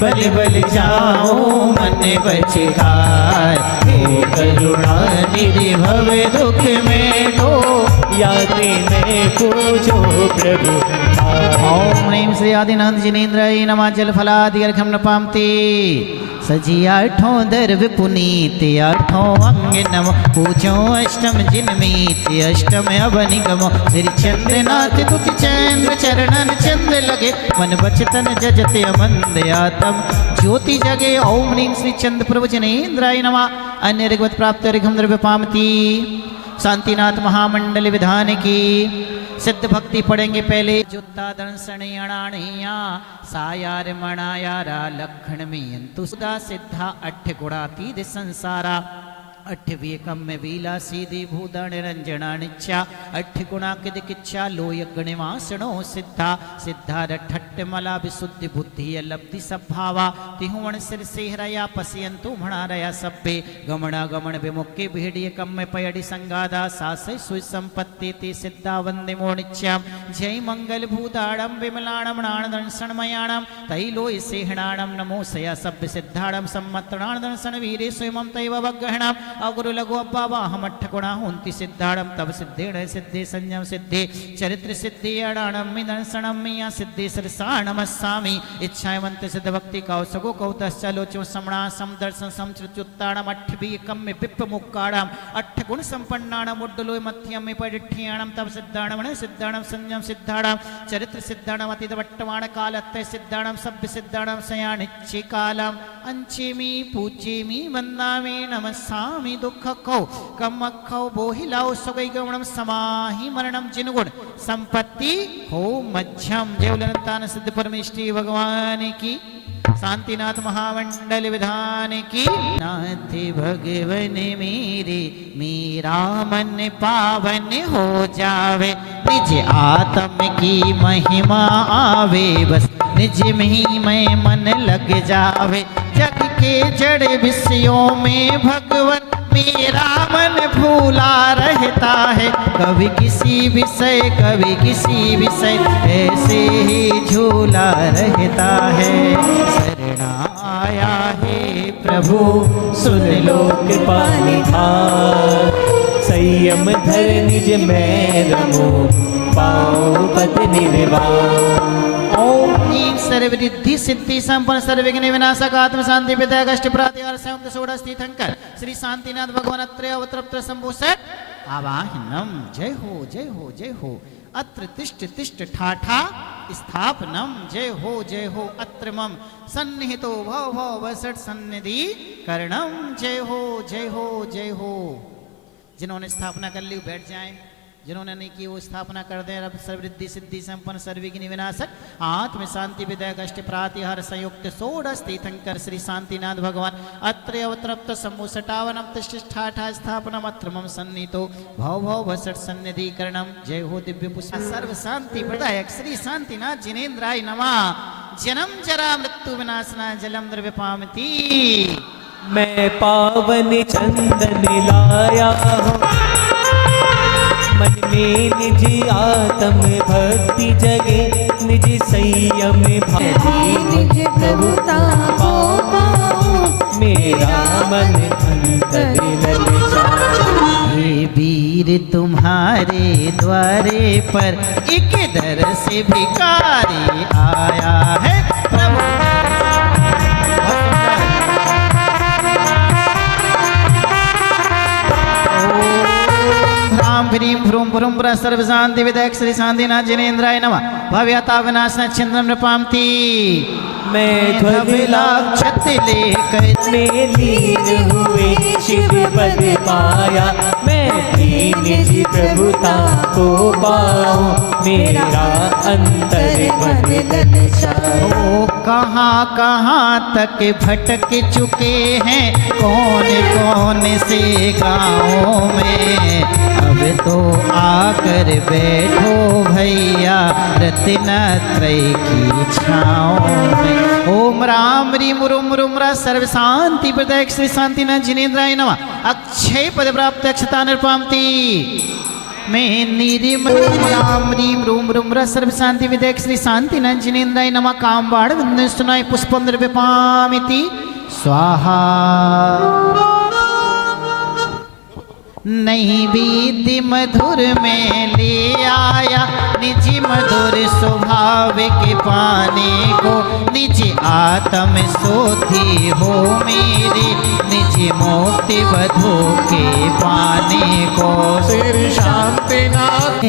बल बल जाओ मन बचकार। हे करुणा निधि भव दुख में दो, यादें मैं पूजो प्रभु। ओम ह्रीं श्री आदिनाथ जिनेन्द्राय नमः। जल फलादि अर्घ्यं नपामति। सजी 8 दर्व पुनीत 8 अंग नमो, पूजो अष्टम जिनमीत अष्टम अवनिगमो। श्री चंद्रनाथ तुति चंद्र चरणन चंद्र लगे, मन बचतन जजत अमंद आतम ज्योति जगे। ओम ह्रीं श्री चंद्र प्रभु जिनेन्द्राय नमः। अन्यर्घवत प्राप्त अर्घ्यं द्रव्य पामति। शांतिनाथ महामंडल विधान की सिद्ध भक्ति पढ़ेंगे पहले। जुत्ता दंसण अणाणिया सायार मणायारा लखण में अंतु सुदा सिद्धा 8 गुणातीत संसारा। 8 वेकम में वीला सीधी भूदण रंजना निच्छा। 8 गुणा किदकिच्छा लोय गणिवासणो सिद्धा। सिद्धा रठट्ट मला विशुद्धि बुद्धि लब्धि सभावा। तिहुवण सिर सेहरया पसियंतु भणारया सभ्ये। गमणा गमन विमुक्ति भेड़िय कम में पयडि संगादा। सासै सुई संपत्ति ते सिद्धा वंदे मोनिच्याम। जय मंगल भूताड़म विमलाणम नाण दंसन मयाणम। तैलोय सेहणाणम नमो सया सभ्य सिद्धाणम सम्मत्राण दंसन वीरे स्वयं तैव वग्रहणम। अगुरु लघु अब्बा वाहम अट्ठगुणा हुंति सिद्धाणम तब सिद्धेण सिद्धि संयम सिद्धि चरित्र सिद्धि अडाणम मिदंसणम मिया सिद्धि सरसाणमस्सामि इच्छावंत सिद्ध भक्ति कौसगो कौतश्चलोचो समणा समदर्शन समचृत्युत्ताणम अट्ठबीकम पिप्प मुक्काणम अट्ठगुण संपन्नाणम उड्डलोय मध्यम परिठ्याणम तब सिद्धाणम सिद्धाणम संयम सिद्धाणम चरित्र सिद्धाणम अतीत वर्तमान काल अत्य सिद्धाणम सभ्य सिद्धाणम सयानिच्छि कालम अंचिमी पूचिमी वंदामि नमस्सामि दुख कौ कम खौ बोहिलाओ सुगै गमनम समाहि मरणम जिनगुण संपत्ति हो मध्यम जयवलनतान सिद्ध परमेष्टि भगवान की शांतिनाथ महामंडल विधान की नाथ भगवन मेरे मेरा मन पावन हो जावे निज आत्म की महिमा आवे बस निज में ही मैं मन लग जावे जग के जड़ विषयों में भगवन मेरा मन भूला रहता है कभी किसी विषय ऐसे ही झूला रहता है शरण आया है प्रभु सुन लो कृपा निधान संयम धर निज में रमो पाओ पद निर्वाण ओम ह्रीं सर्वरिद्धि सिद्धि संपन्न सर्वविघ्न विनाशक आत्म शांति विद्या कष्ट प्रातिहार संयुक्त षोडश तीर्थंकर श्री शांतिनाथ भगवान अत्र अवतृप्त शंभु षट आवाहनम जय हो जय हो जय हो अत्र तिष्ठ तिष्ठ ठाठा स्थापनम जय हो अत्र मम सन्निहितो भव भव वसट सन्निधि करणम जय हो जय हो जय हो। जिन्होंने स्थापना कर ली बैठ जाएं, जिन्होंने नहीं की वो स्थापना कर दे। रब सर्वृद्धि सिद्धि संपन्न सर्विघ्न विनाशक आत्म शांति विदय कष्ट प्रातिहार संयुक्त षोडश तीर्थंकर श्री शांतिनाथ भगवान अत्र अवतृप्त सम्मुसटावनम तिष्ठा स्थापनम अत्र मम सन्नितो भव भव वसट सन्निधिकरणम जय हो दिव्य पुष्प सर्व शांति प्रदायक श्री शांतिनाथ जिनेन्द्राय नमः। जन्म जरा मृत्यु विनाशना जलम द्रव्य पामती मैं पावन चंदन लाया हूँ मन में निज आत्म भक्ति जगे निज संयम भावी निज प्रभुता को पाऊं मेरा मन अंतर ललचाए। हे वीर तुम्हारे द्वारे पर एक दर से भिखारी आया है प्रभु। ह्रीं भ्रूं भ्रूं ब्र सर्वशांति विदयक श्री शांतिनाथ जिनेन्द्राय नमः। भव्यता विनाशना छिन्द्रम नृपांति मैं ध्वजिलाक्षत लेकर लीन हुए शिव पद पाया मैं भी निज प्रभुता को पाऊं मेरा अंतर मन ललचाए। ओ कहाँ कहाँ तक भटक चुके हैं कौन कौन से गाँवों में अब तो आकर बैठो भैया रत्नत्रय की छाँव में। ओम राम रीम रुम रुम्रा सर्व शांति प्रदायक श्री शांतिनाथ जिनेन्द्राय नमः। अक्षय पद प्राप्त अक्षता नृपांति मैं नीरिम राम रीम रूम रुम्रा सर्व शांति विदयक श्री शांतिनाथ जिनेन्द्राय नमः। कामबाण वंदन सुनाय पुष्पम द्रव्य पामिति स्वाहा। नैवेद्य मधुर में ले आया निज मधुर स्वभाव के पाने को निज आत्म सोधी हो मेरे निज मुक्ति बधू के पाने को श्री शांतिनाथ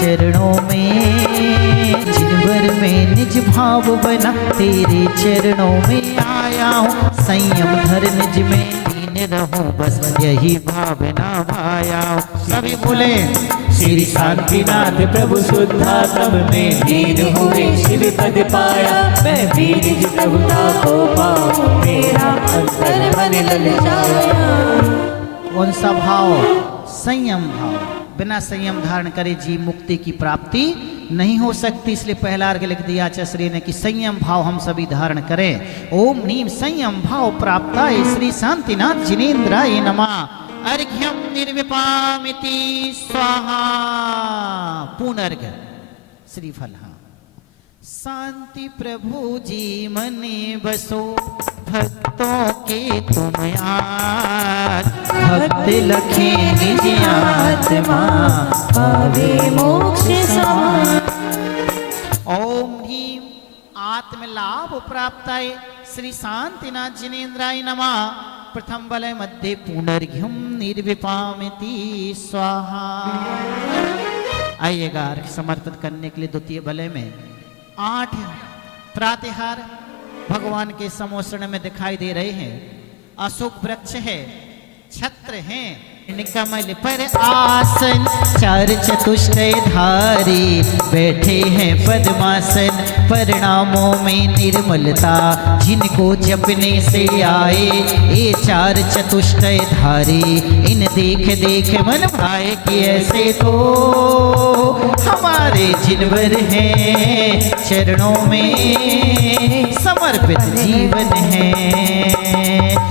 चरणों में जिनवर में निज भाव बना तेरे चरणों में आया हूँ संयम धर निज में रहूं बस यही भावना भाया। सभी बोले श्री शांतिनाथ प्रभु शुद्धात्म में लीन हुए शिव पद पाया मैं भी निज प्रभुता को पाऊं मेरा अंतर मन ललचाया। कौन सा भाव? संयम भाव। बिना संयम धारण करे जीव मुक्ति की प्राप्ति नहीं हो सकती। इसलिए पहला अर्घ लिख दिया आचार्य ने कि संयम भाव हम सभी धारण करें। ओम नीम संयम भाव प्राप्ताय श्री शांतिनाथ जिनेन्द्राय नमः। अर्घ्यम निर्विपामिति स्वाहा। पूर्ण अर्घ श्रीफल। हाँ शांति प्रभु जी मने बसो भक्तों के तुम आज भक्त लखे निज आत्मा पावे मोक्ष समान। ओम ह्रीं आत्मलाभ प्राप्ताय श्री शांतिनाथ जिनेन्द्राय नमः। प्रथम वलय मध्ये पुनर्घ्यम निर्विपामिति स्वाहा। आइएगा अर्घ्य समर्पित करने के लिए द्वितीय वलय में 8 प्रातिहार भगवान के समोसरण में दिखाई दे रहे हैं। अशोक वृक्ष है, छत्र हैं, कमल पर आसन, चार चतुष्टय धारी बैठे हैं पद्मासन। परिणामों में निर्मलता जिनको जपने से आए, ये चार चतुष्टय धारी इन देख देख मन भाए कि ऐसे तो हमारे जिनवर हैं, चरणों में समर्पित जीवन है।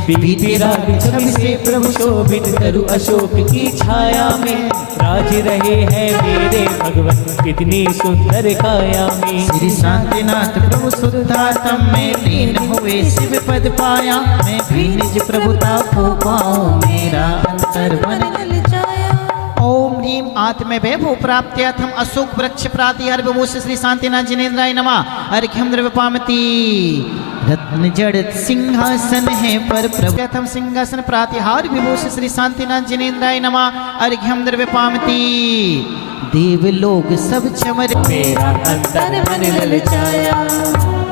बीते राग छवि से प्रभु शोभित तरु अशोक की छाया में राज रहे हैं मेरे भगवान कितनी सुंदर काया में। श्री शांतिनाथ प्रभु शुद्धात्म में लीन हुए शिव पद पाया। मैं भी निज प्रभुता को पाऊं, मेरा अंतर मन ओम ह्रीं आत्म वैभव प्राप्त्यर्थम अशोक वृक्ष प्रातिहार विभूषि श्री शांतिनाथ जिनेन्द्राय नमः। अर्घ्यम द्रव्यपामति रत्न जड़त सिंहासन है पर प्रथम सिंहासन प्रातिहार विभूषि श्री शांतिनाथ जिनेन्द्राय नमः। अर्घ्यम द्रव्यपामति देवलोक सब चमर मेरा अंतर मन ललचाया।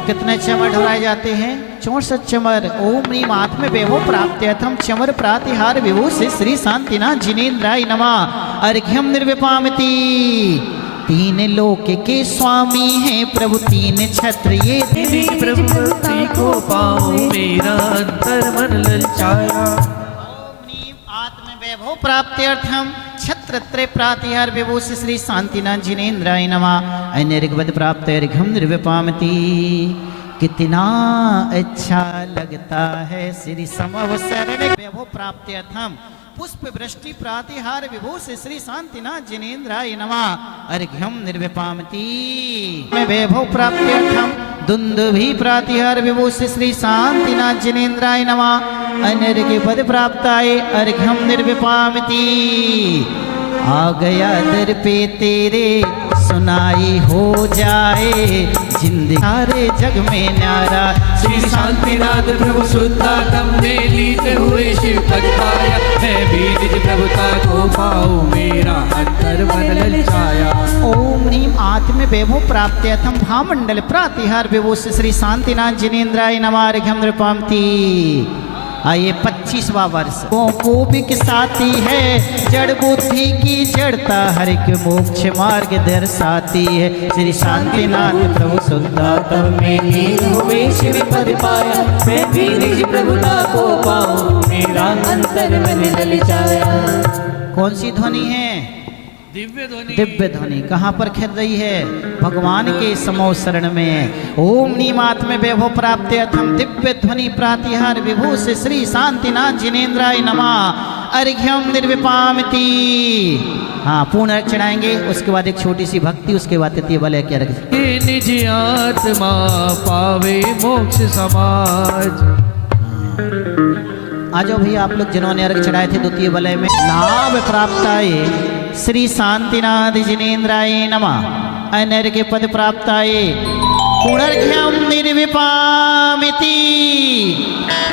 कितने चमर ढुराए जाते हैं? 64 चमर। ओम ह्रीं आत्म वैभव प्राप्त्यर्थम चमर प्रातिहार विभूषि श्री शांतिनाथ जिनेन्द्राय नमः। अर्घ्यम निर्विपामति 3 लोक के स्वामी हैं प्रभु, 3 छत्र ये तेरी प्रभुति को पाऊं, मेरा अंतर मन ललचाया। ओम ह्रीं आत्म वैभव प्राप्त्यर्थम छत्रत्रय प्रातिहार विभूषि श्री शांतिनाथ जिनेन्द्राय नमः। अनर्घवद प्राप्त अर्घ्यम निर्विपामति। कितना अच्छा लगता है श्री समवसरण वैभव प्राप्त्यर्थम पुष्प वृष्टि प्रातिहार विभूषि श्री शांतिनाथ जिनेन्द्राय नमः। अर्घ्यम निर्विपामति मैं वैभव प्राप्त्यर्थम दुंदुभि प्रातिहार विभूषि श्री शांतिनाथ जिनेन्द्राय नमः। अनर्घ्य पद प्राप्ताय अर्घ्यम निर्विपामति। आ गया दर पे तेरे सुनाई हो जाए, जिंदगी सारे जग में न्यारा। श्री शांतिनाथ प्रभु शुद्धात्म में लीन हुए शिव पद पाया। मैं भी निज प्रभुता को पाऊं, मेरा अंतर मन ललचाया। ओम ह्रीं आत्म वैभव प्राप्त्यर्थम भामंडल प्रातिहार विभूषि श्री शांतिनाथ जिनेन्द्राय नमः। अर्घ्यम निर्विपामति। आइए 25वां वर्ष को विकसाती है, जड़ बुद्धि की जड़ता हर एक मोक्ष मार्ग दर्शाती है। श्री शांतिनाथ प्रभु शुद्धात्म में लीन हुए शिव पद पाया। मैं भी निज प्रभुता को पाऊं, मेरा अंतर मन ललचाया। कौन सी ध्वनि है? दिव्य ध्वनि। दिव्य ध्वनि कहाँ पर खेल रही है? भगवान के समोसरण में। ओम ह्रीं आत्म वैभव प्राप्त्यर्थम दिव्य ध्वनि प्रातिहार विभूषि श्री शांतिनाथ जिनेन्द्राय नमः। अर्घ्यम निर्विपामति। हाँ पूर्ण अर्घ्य चढ़ाएंगे, उसके बाद एक छोटी सी भक्ति, उसके बाद तृतीय वलय के अर्घ्य। ये निज आत्मा पावे मोक्ष समाज। आ जाओ भैया आप लोग जिन्होंने अर्घ्य चढ़ाए थे द्वितीय वलय में। लाभ प्राप्ताय श्री शांतिनाथ जिनेन्द्राय नमः। अनर्घ्य पद प्राप्ताय पुनर्घ्यम निर्विपामिति।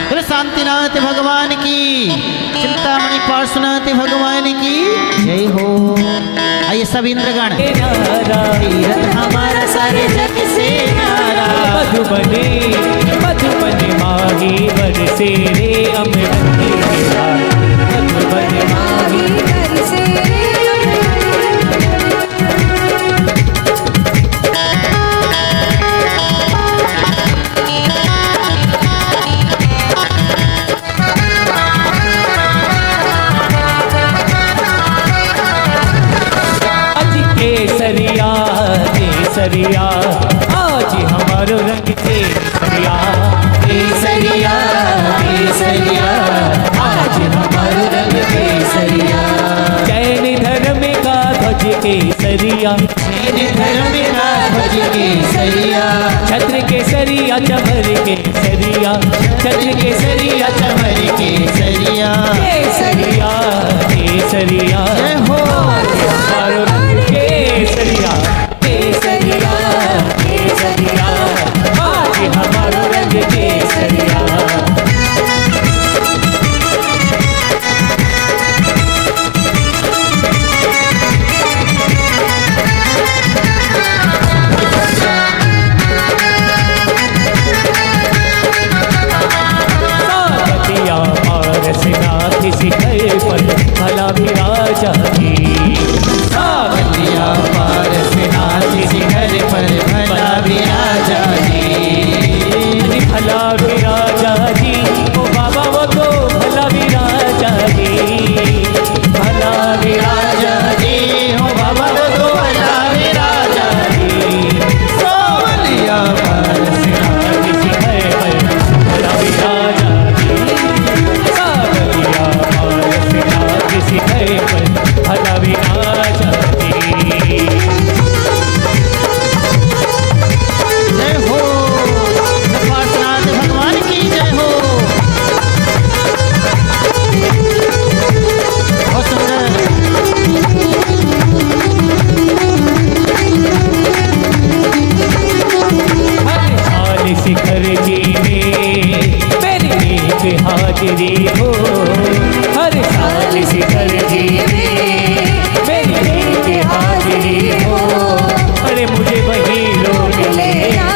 श्री शांतिनाथ भगवान की, चिंतामणि पार्श्वनाथ भगवान की जय हो। आइए सब इंद्रगण। तीरथ हमारा सारे जग से नारा। मधुबने मधुबने माही वर से रे अमृत मधुबने माही घर से केसरिया केसरिया आज हमारो रंग केसरिया केसरिया केसरिया आज हमारो रंग केसरिया। जैन धर्म का ध्वज केसरिया जैन धर्म का ध्वज केसरिया। छत्र केसरिया चमर केसरिया केसरिया चल केसरिया चमर केसरिया केसरिया केसरिया जय हो हमारो रंग केसरिया केसरिया केसरिया आज हमारो रंग केसरिया शिखर पर भला विराजा जी सावलिया पार सिनाथ शिखर पर भला विराजा जी भला विराजा जी ओ बाबा वो तो भला विराजा जी भला विराजा जी हो बाबा वो तो भला विराजा जी सावलिया पार सिनाथ शिखर पर भला विराजा जी सावलिया पार सिनाथ शिखर पर भला विराजा जी जय हो पार्श्वनाथ भगवान की जय हो बहुत सुंदर हर साल शिखर जी में मेरी एक हाजिरी हो हर साल शिखर जी में मेरी एक हाजिरी हो अरे मुझे वही लोग लेना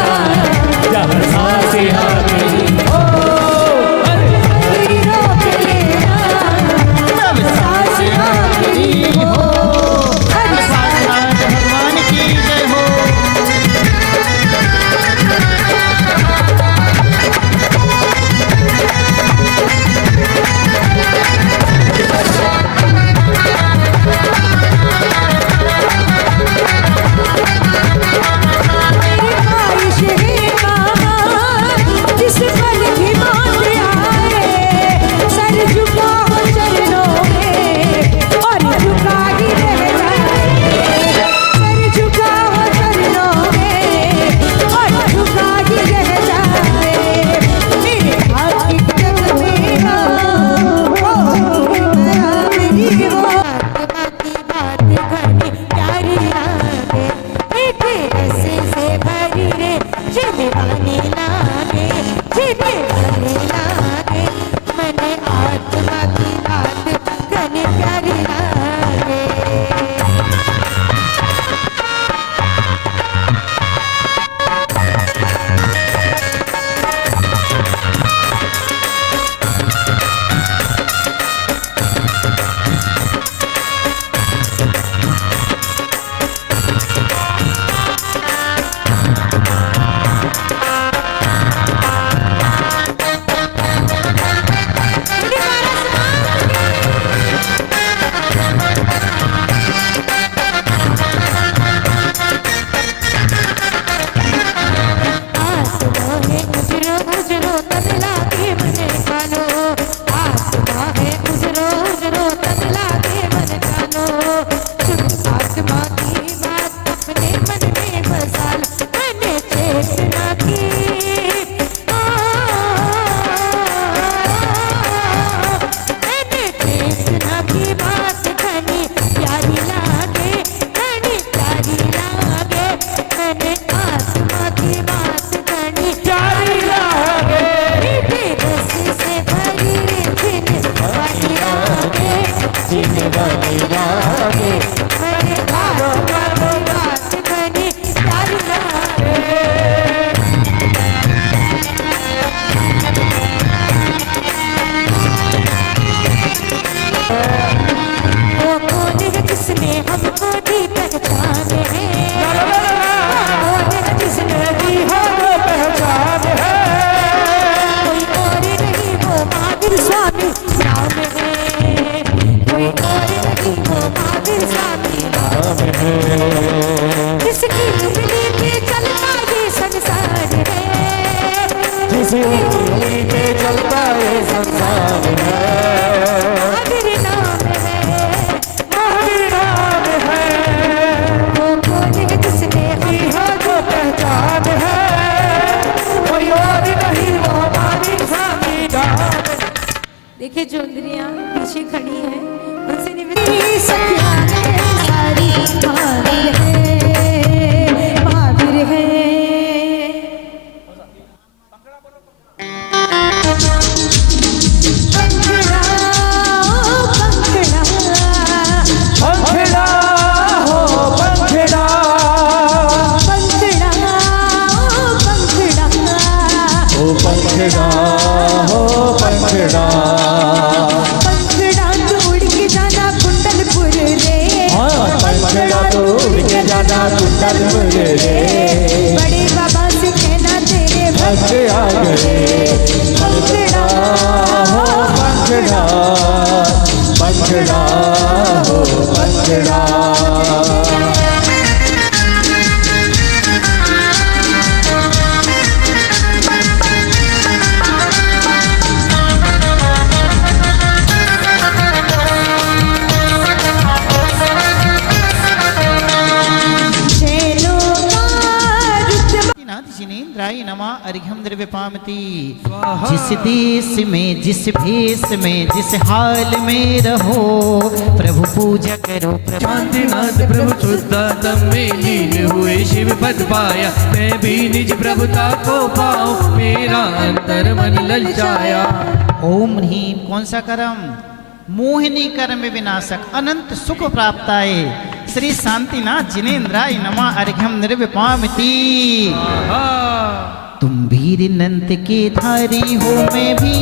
जहाँ सांस हाजिरी हो अरे सब सांस हाजिरी हो पार्श्वनाथ भगवान की जय हो ख्वाहिश है मामा जिस पल भी मान आए सर झुका हो चरणों में और झुका ही रह जाए सर झुका हो चरणों में और झुका ही रह जाए मेरे हाथ की कदम मेरा मेरी वो बात घनी प्यारी लागे मीठे रस से भरी रे जिनवानी लागे जिनवानी लागे मने आत्मा की बात घनी प्यारी लागे आसमां है उजरो उजरो तन लागे मन कानो आसमां है उजरो उजरो तन लागे मन कानो तुम आत्मा की बात अपने मन में बसा लो मैंने चेतना की मैंने चेतना की बात घनी प्यारी लागे घनी प्यारी लागे मैंने आत्मा की बात घनी प्यारी लागे मीठे रस से भरी रे जिनवानी लागे जिनवानी लागे मैंने आत्मा की बात घनी प्यारी लागे वो कौन है जिसने हमको दी पहचान है कौन है जिसने दी हमको पहचान है कोई और नहीं वो महावीर स्वामी राम है कोई और नहीं वो महावीर स्वामी राम है जिसकी उंगली पे चलता ये संसार है जिसकी उंगली पे चलता ये संसार है महावीर नाम है महावीर नाम है वो कौन है जिसने हम को पहचान है कोई और नहीं वो देखिए जो इंद्रियां पीछे खड़ी हैं उनसे निवेदन सखिया सारी महावीर है महावीर है। पंखड़ा पंखड़ा हो पंखड़ा पंखड़ा पंखड़ा ओ पंखड़ा हो पंखड़ा पंखड़ा तो उड़ के जाना कुंडलपुर रे हाँ पंखड़ा तो उड़ के जाना कुंडलपुर रे बड़े बाबा से कहना तेरे भक्त आ गए पंखड़ा हो पंखड़ा पंखड़ा हो पंखड़ा नाथ जिनेन्द्राय नमः अर्घ्यम द्रव्यपामति। जिस देश में जिस भेष में जिस हाल में रहो प्रभु पूजा करो शांतिनाथ प्रभु शुद्धात्म में लीन हुए शिव पद पाया मैं भी निज प्रभुता को पाऊं मेरा अंतर मन ललचाया। ओम ह्रीम कौन सा कर्म? मोहिनी कर्म विनाशक अनंत सुख प्राप्त आए श्री शांतिनाथ जिनेन्द्राय नमः अर्घ्यम निर्विपामति। तुम वीर नंत के धारी हो मैं भी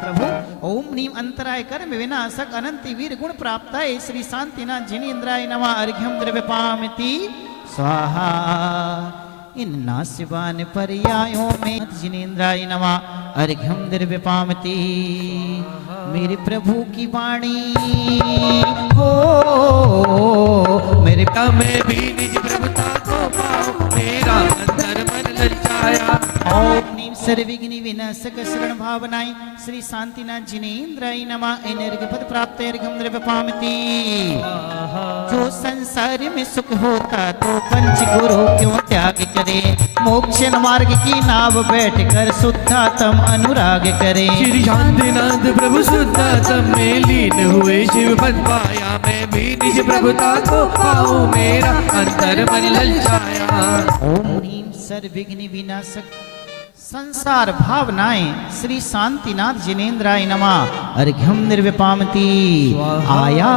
प्रभु। ओम नीम अंतराय कर्म विनाशक अनंत वीर गुण प्राप्त है श्री शांतिनाथ जिनेन्द्राय नमः अर्घ्यम द्रव्यपामति स्वाहा। इन नासिवान पर्यायों में जिनेन्द्राय नमः अर्घ्यम द्रव्यपामति। मेरे प्रभु की वाणी हो मेरे मैं भी निज प्रभुता को पाऊं मेरा अंतर मन ललचाया। ओम नीम सर्वविघ्न विनाशक शरण भावनाएं श्री शांतिनाथ जिनेन्द्राय नमः एनर्घ पद प्राप्त अर्घ्यम द्रव्यपामति। जो संसार में सुख होता तो पंच गुरु क्यों त्याग करे मोक्ष मार्ग की नाव बैठ कर शुद्धात्म अनुराग करे। श्री शांतिनाथ प्रभु शुद्धात्म में लीन हुए शिव पद पाया मैं भी निज प्रभुता को पाऊं मेरा अंतर मन ललचाया। ओम ह्रीम सर्वविघ्न विनाशक संसार भावनाएं श्री शांतिनाथ जिनेन्द्राय नमः अर्घ्यम निर्विपामति। आया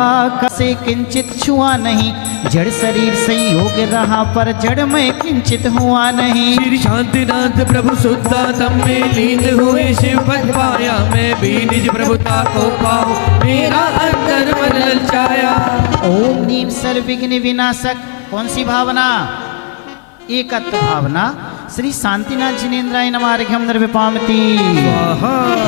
कसे किंचित छुआ नहीं जड़ शरीर संयोग रहा पर जड़ में किंचित हुआ नहीं। श्री शांतिनाथ प्रभु शुद्धात्म में लीन हुए शिव पद पाया मैं भी निज प्रभुता को पाऊं मेरा अंतर मन ललचाया। ओम नीम सर्वविघ्न विनाशक कौन सी भावना? एकत्व भावना श्री शांतिनाथ जिनेन्द्राय नमः अर्घ्यम द्रव्यपामति।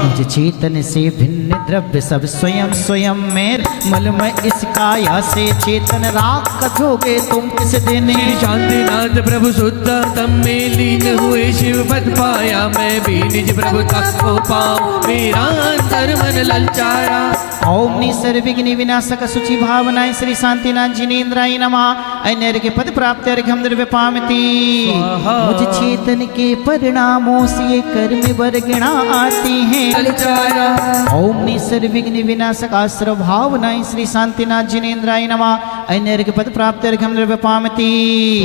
निज चेतन से भिन्न द्रव्य सब स्वयं स्वयं में मलमय इस काया से चेतन राख कथोगे तुम किस दिन। श्री शांतिनाथ प्रभु शुद्धात्म में लीन हुए शिव पद पाया मैं भी निज प्रभुता को पाऊं मेरा अंतर मन ललचाया। ओम नी सर्वविघ्न विनाशक शुचि भावनाएं श्री शांतिनाथ जिनेन्द्राय नमः अनर्घ्य पद प्राप्त अर्घ्यम द्रव्यपामति। मुझ चेतन के परिणामों से कर्म वर्गणा आती हैं ललचाया। ओम नी सर्वविघ्न विनाशक आश्र भावनाएं श्री शांतिनाथ जिनेन्द्राय नमः अनर्घ्य पद प्राप्त अर्घ्यम द्रव्यपामति।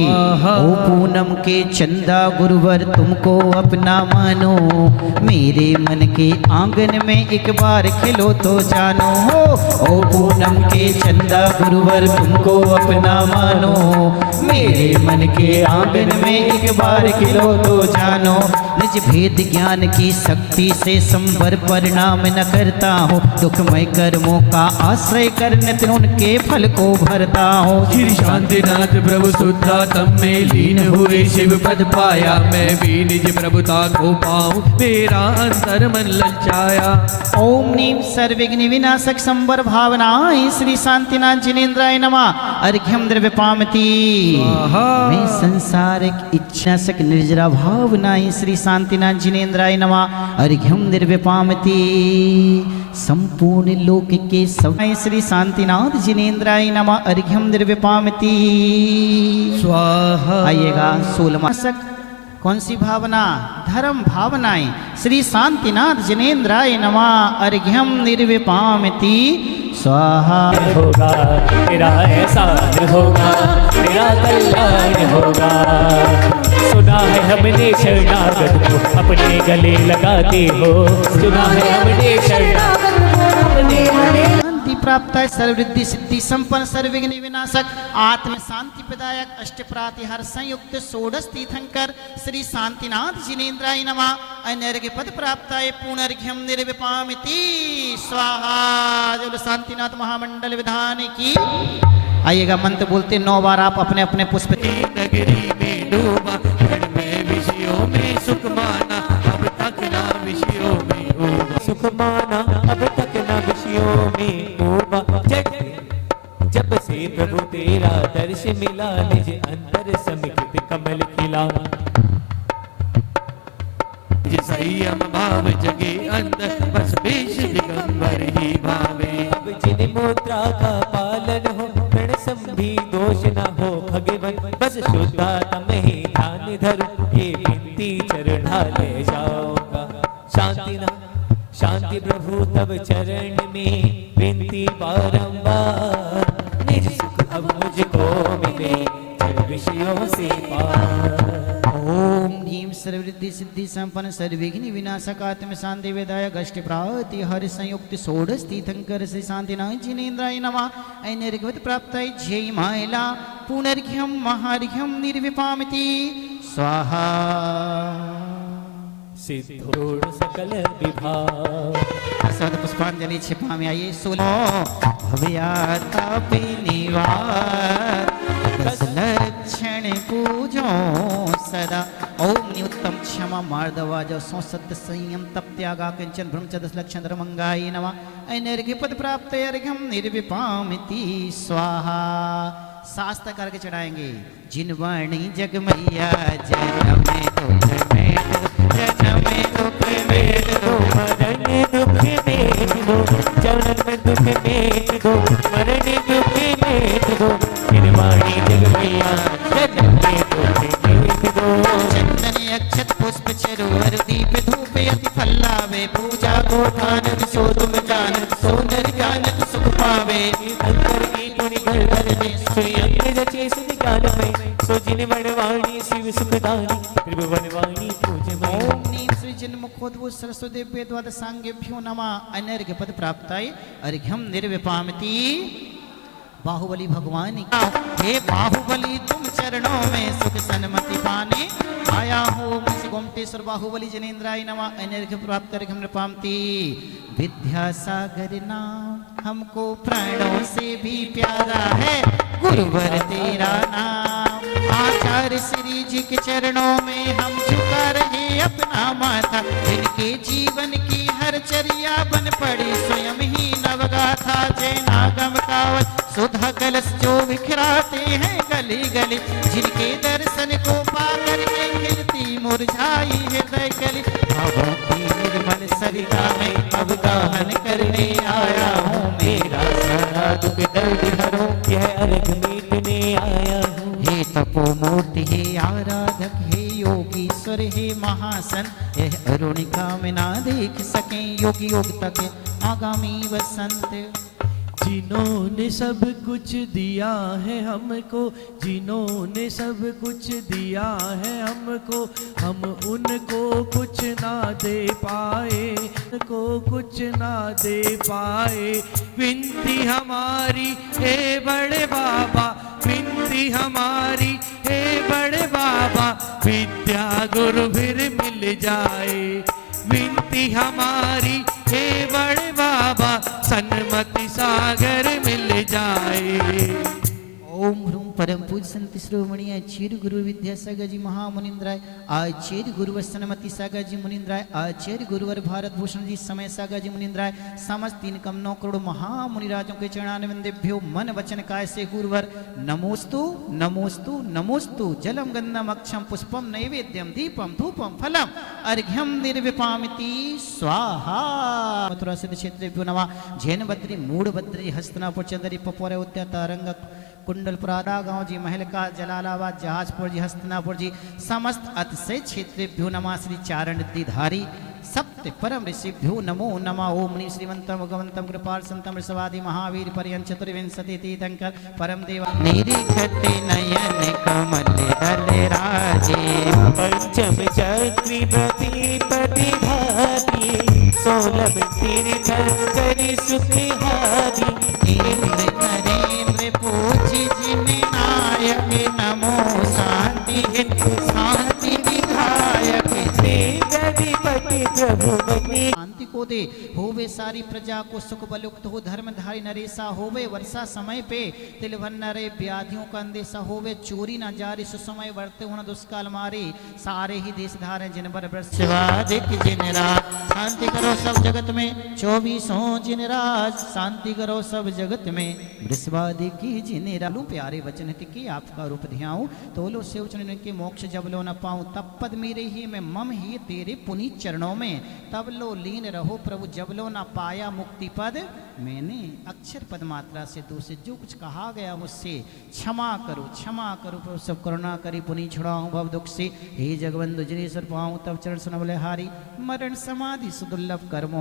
ओ पूनम के चंदा गुरुवर तुमको अपना मानो मेरे मन के आंगन में एक बार खिलो तो जानो। ओ पूनम के चंदा गुरुवर तुमको अपना मानो मेरे मन के आंगन में एक बार खिलो तो जानो। निज भेद ज्ञान की शक्ति से संवर परिणाम न करता हूँ दुखमय कर्मों का आश्रय कर नित्य उनके फल को भरता हूँ। श्री शांतिनाथ प्रभु शुद्धात्म में लीन हुए शिव पद पाया मैं भी निज प्रभुता को पाऊं मेरा अंतर मन ललचाया। ओम नीम सर्वविघ्न विनाशक संवर भावनाएं श्री शांतिनाथ जिनेन्द्राय नमः अर्घ्यम द्रव्यपामति। मैं संसारिक इच्छाशक निर्जरा भावनाएं श्री शांतिनाथ जिनेन्द्राय नमः अर्घ्यम द्रव्यपामति। संपूर्ण लोक के सब श्री शांतिनाथ जिनेन्द्राय नमः अर्घ्यम द्रव्यपामति। स्वाहा। आइएगा 16 मासक कौन सी भावना? धर्म भावनाएं। श्री शांतिनाथ जिनेन्द्राय नमः। अर्घ्यम निर्विपामिति स्वाहा। होगा तेरा एहसान होगा, तेरा कल्याण होगा। सुना है हमने शरणागत को अपने गले लगाते हो, सुना है हमने शरणागत को अपने गले। शांति प्राप्त है, सर्ववृद्धि सिद्धि संपन्न, सर्वविघ्न विनाशक, आत्म शांति प्रदायक, अष्ट प्रातिहार संयुक्त, षोडश तीर्थंकर श्री शांतिनाथ जिनेन्द्राय नमः। अनर्घ्य पद प्राप्त है, पुनर्घ्यम निर्विपामिति स्वाहा। जब शांतिनाथ महामंडल विधान की। आइएगा मंत्र बोलते 9 बार आप अपने अपने पुष्प। नगरी में डूबा क्षण में विषयों में सुख माना, अब तक ना विषयों में डूबा। सुख माना अब तक न विषयों में डूबा। जब से प्रभु तेरा दर्श मिला, निज अंतर समित कमल खिला। संयम भाव जगे अंदर, बस वेश दिगंबर ही भावे। अब जिन मुद्रा का पालन हो, प्रण संधि दोष न हो भगवन। बस शुद्धात्म ही ध्यान धरो, ये बिनती चरणाले जाऊंगा। शांति न शांति प्रभु तब चरण में, बिनती बारंबार। निज सुख अब मुझको मिले, जब विषयों से पार। ओम ह्रीं सर्ववृद्धि सिद्धि संपन्न, सर्वविघ्न विनाशक, आत्म शांति विदायक, अष्ट प्रातिहार संयुक्त, षोडश तीर्थंकर श्री शांतिनाथ जिनेन्द्राय नमः। अनर्घ्य प्राप्त है, जय मायला। पुनर्घ्यम महार्घ्यम निर्विपामिति स्वाहा। सिद्धोड़ सकल विभाग। सद पुष्पांजलि छिपा में आइए। 16 भव्यातापि निवार, दस लक्षण पूजो सदा। ओम नियुत्तम क्षमा मार्दवाज, सौसत्य संयम तप त्यागा कंचन ब्रह्मच 10 लक्षण धर्मंगाय नमः। अनर्घ्य पद प्राप्त अर्घ्यम निर्विपामिति स्वाहा। शास्त्र करके चढ़ाएंगे। जिन वाणी जग मैया, जन्म में दुख में जन्म में दुख में दो, मरण दुख में दो, जन्म दुख में दो, मरण दुख में दो। निर्वाणी जग मैया, जन्म में दुख में दो। चंदन अक्षत पुष्प चरोवर, दीप धूप अति फल्लावे। पूजा को ठानक सो तुम जानक, सो नर जानक सुख पावे। अंतर की गुण घर घर में, स्वयं रचे सुन ज्ञान में। सो जिन वनवाणी शिव सुखदानी, त्रिभुवनवाणी पूजमय। ओम नीम श्री जन मुखोद्भूत सरस्वती द्वादश सांगेभ्यो नमः। अनर्घ्य पद प्राप्ताय अर्घ्यम निर्विपामिति। बाहुबली भगवान की। हे बाहुबली तुम चरणों में सुख सन्मति पाने आया हो। मुझे गोमटेश्वर बाहुबली जिनेन्द्राय नमः। अनर्घ्य प्राप्त अर्घ्यम निर्विपामिति। विद्यासागर नाम हमको प्राणों से भी प्यारा है, गुरुवर तेरा नाम। आचार्य श्री जी के चरणों में हम झुका रहे अपना माथा। इनके जीवन की हर चर्या बन पड़ी स्वयं ही नवगाथा। जय नागम कावत सुधा कलश जो बिखराते हैं गली गली। जिनके दर्शन को पाकर के खिलती मुरझाई हृदय कली। भावों की निर्मल सरिता में अब गाहन करने आया हूँ। मेरा सारा दुख दर्द हरो, यह अर्घ मीटने आया हूँ। हे तपोमूर्ति, हे आराधक, हे योगीश्वर, हे महासन। यह अरुणिका में ना देख सके योगी योग तक आगामी वसंत। जिन्होंने सब कुछ दिया है हमको, जिन्होंने सब कुछ दिया है हमको, हम उनको कुछ ना दे पाए, उनको कुछ ना दे पाए। विनती हमारी हे बड़े बाबा, विनती हमारी हे बड़े बाबा। विद्या गुरु फिर मिल जाए, विनती हमारी हे बड़े बाबा। सन्मति सागर मिल जाए। ओम ह्रूम परम पूज संत शिरोमणि आचार्य गुरु विद्यासागर जी महामुनिंद्राय, आचार्य गुरुवर सन्मति सागर जी मुनिंद्राय, आचार्य गुरुवर भारत भूषण जी समय सागर जी मुनिंद्राय। समस्त 3 करोड़ महामुनिराजों के चरणारविंदेभ्यो मन वचन काय से गुरुवर नमोस्तु नमोस्तु नमोस्तु। जलम गंधम अक्षम पुष्पम नैवेद्यम दीपम धूपम फलम अर्घ्यम निर्विपामिति स्वाहा। मथुरा सिद्ध क्षेत्रेभ्यो नमः। जैन बद्री मूढ़ बद्री हस्तनापुर चंदरी पपोरे उद्याता रंग कुंडलपुरादा गांव जी, महल का जलालाबाद, जहाजपुर जी, हस्तनापुर जी, समस्त अतिशय क्षेत्रेभ्यो नमः। श्री चारण धारी सप्त परम ऋषिभ्यो नमो नमः। ओम मुनि श्रीमंतम भगवंतम कृपाल संतम ऋषवादि महावीर पर्यंत चतुर्विंशति तीर्थंकर परम देवा निरीखते नयन कमल दल राजे पंचम चक्री प्रतिपति धारी सोलभ तीर्थंकर सुखहारी इंद्र नरेंद्र पूज्य जिन नायक नमो शांति शांति विधायक गणपति प्रभु बने शांति को दे, होवे सारी प्रजा को सुख बलुक्त हो, धर्मधारी नरेसा होवे, वर्षा समय पे तिलभन नरे, व्याधियों का अंदेशा होवे, चोरी न जारी, सुसमय वर्ते होना दुष्काल मारे, सारे ही देश धारे जिन पर शिवादिक जिन राज शांति करो सब जगत में, 24 जिन राज शांति करो सब जगत में, वृषवादि की जिन रालू प्यारे वचन की आपका रूप ध्याऊं, तोलो से उचन के मोक्ष जब लो न पाऊं, तब पद मेरे ही मैं मम ही तेरे पुनीत चरणों में, तब लो लीन रहो प्रभु जब लो न पाया मुक्ति पद। मैंने अक्षर पद मात्रा से दूसरे जो कुछ कहा गया मुझसे क्षमा करो प्रभु, सब करुणा करी पुनि छुड़ाऊं भव दुख से, हे जगवंदु जिनेश्वर पाऊं तब चरण सुन बलिहारी, मरण समाधि सुदुर्लभ कर्मों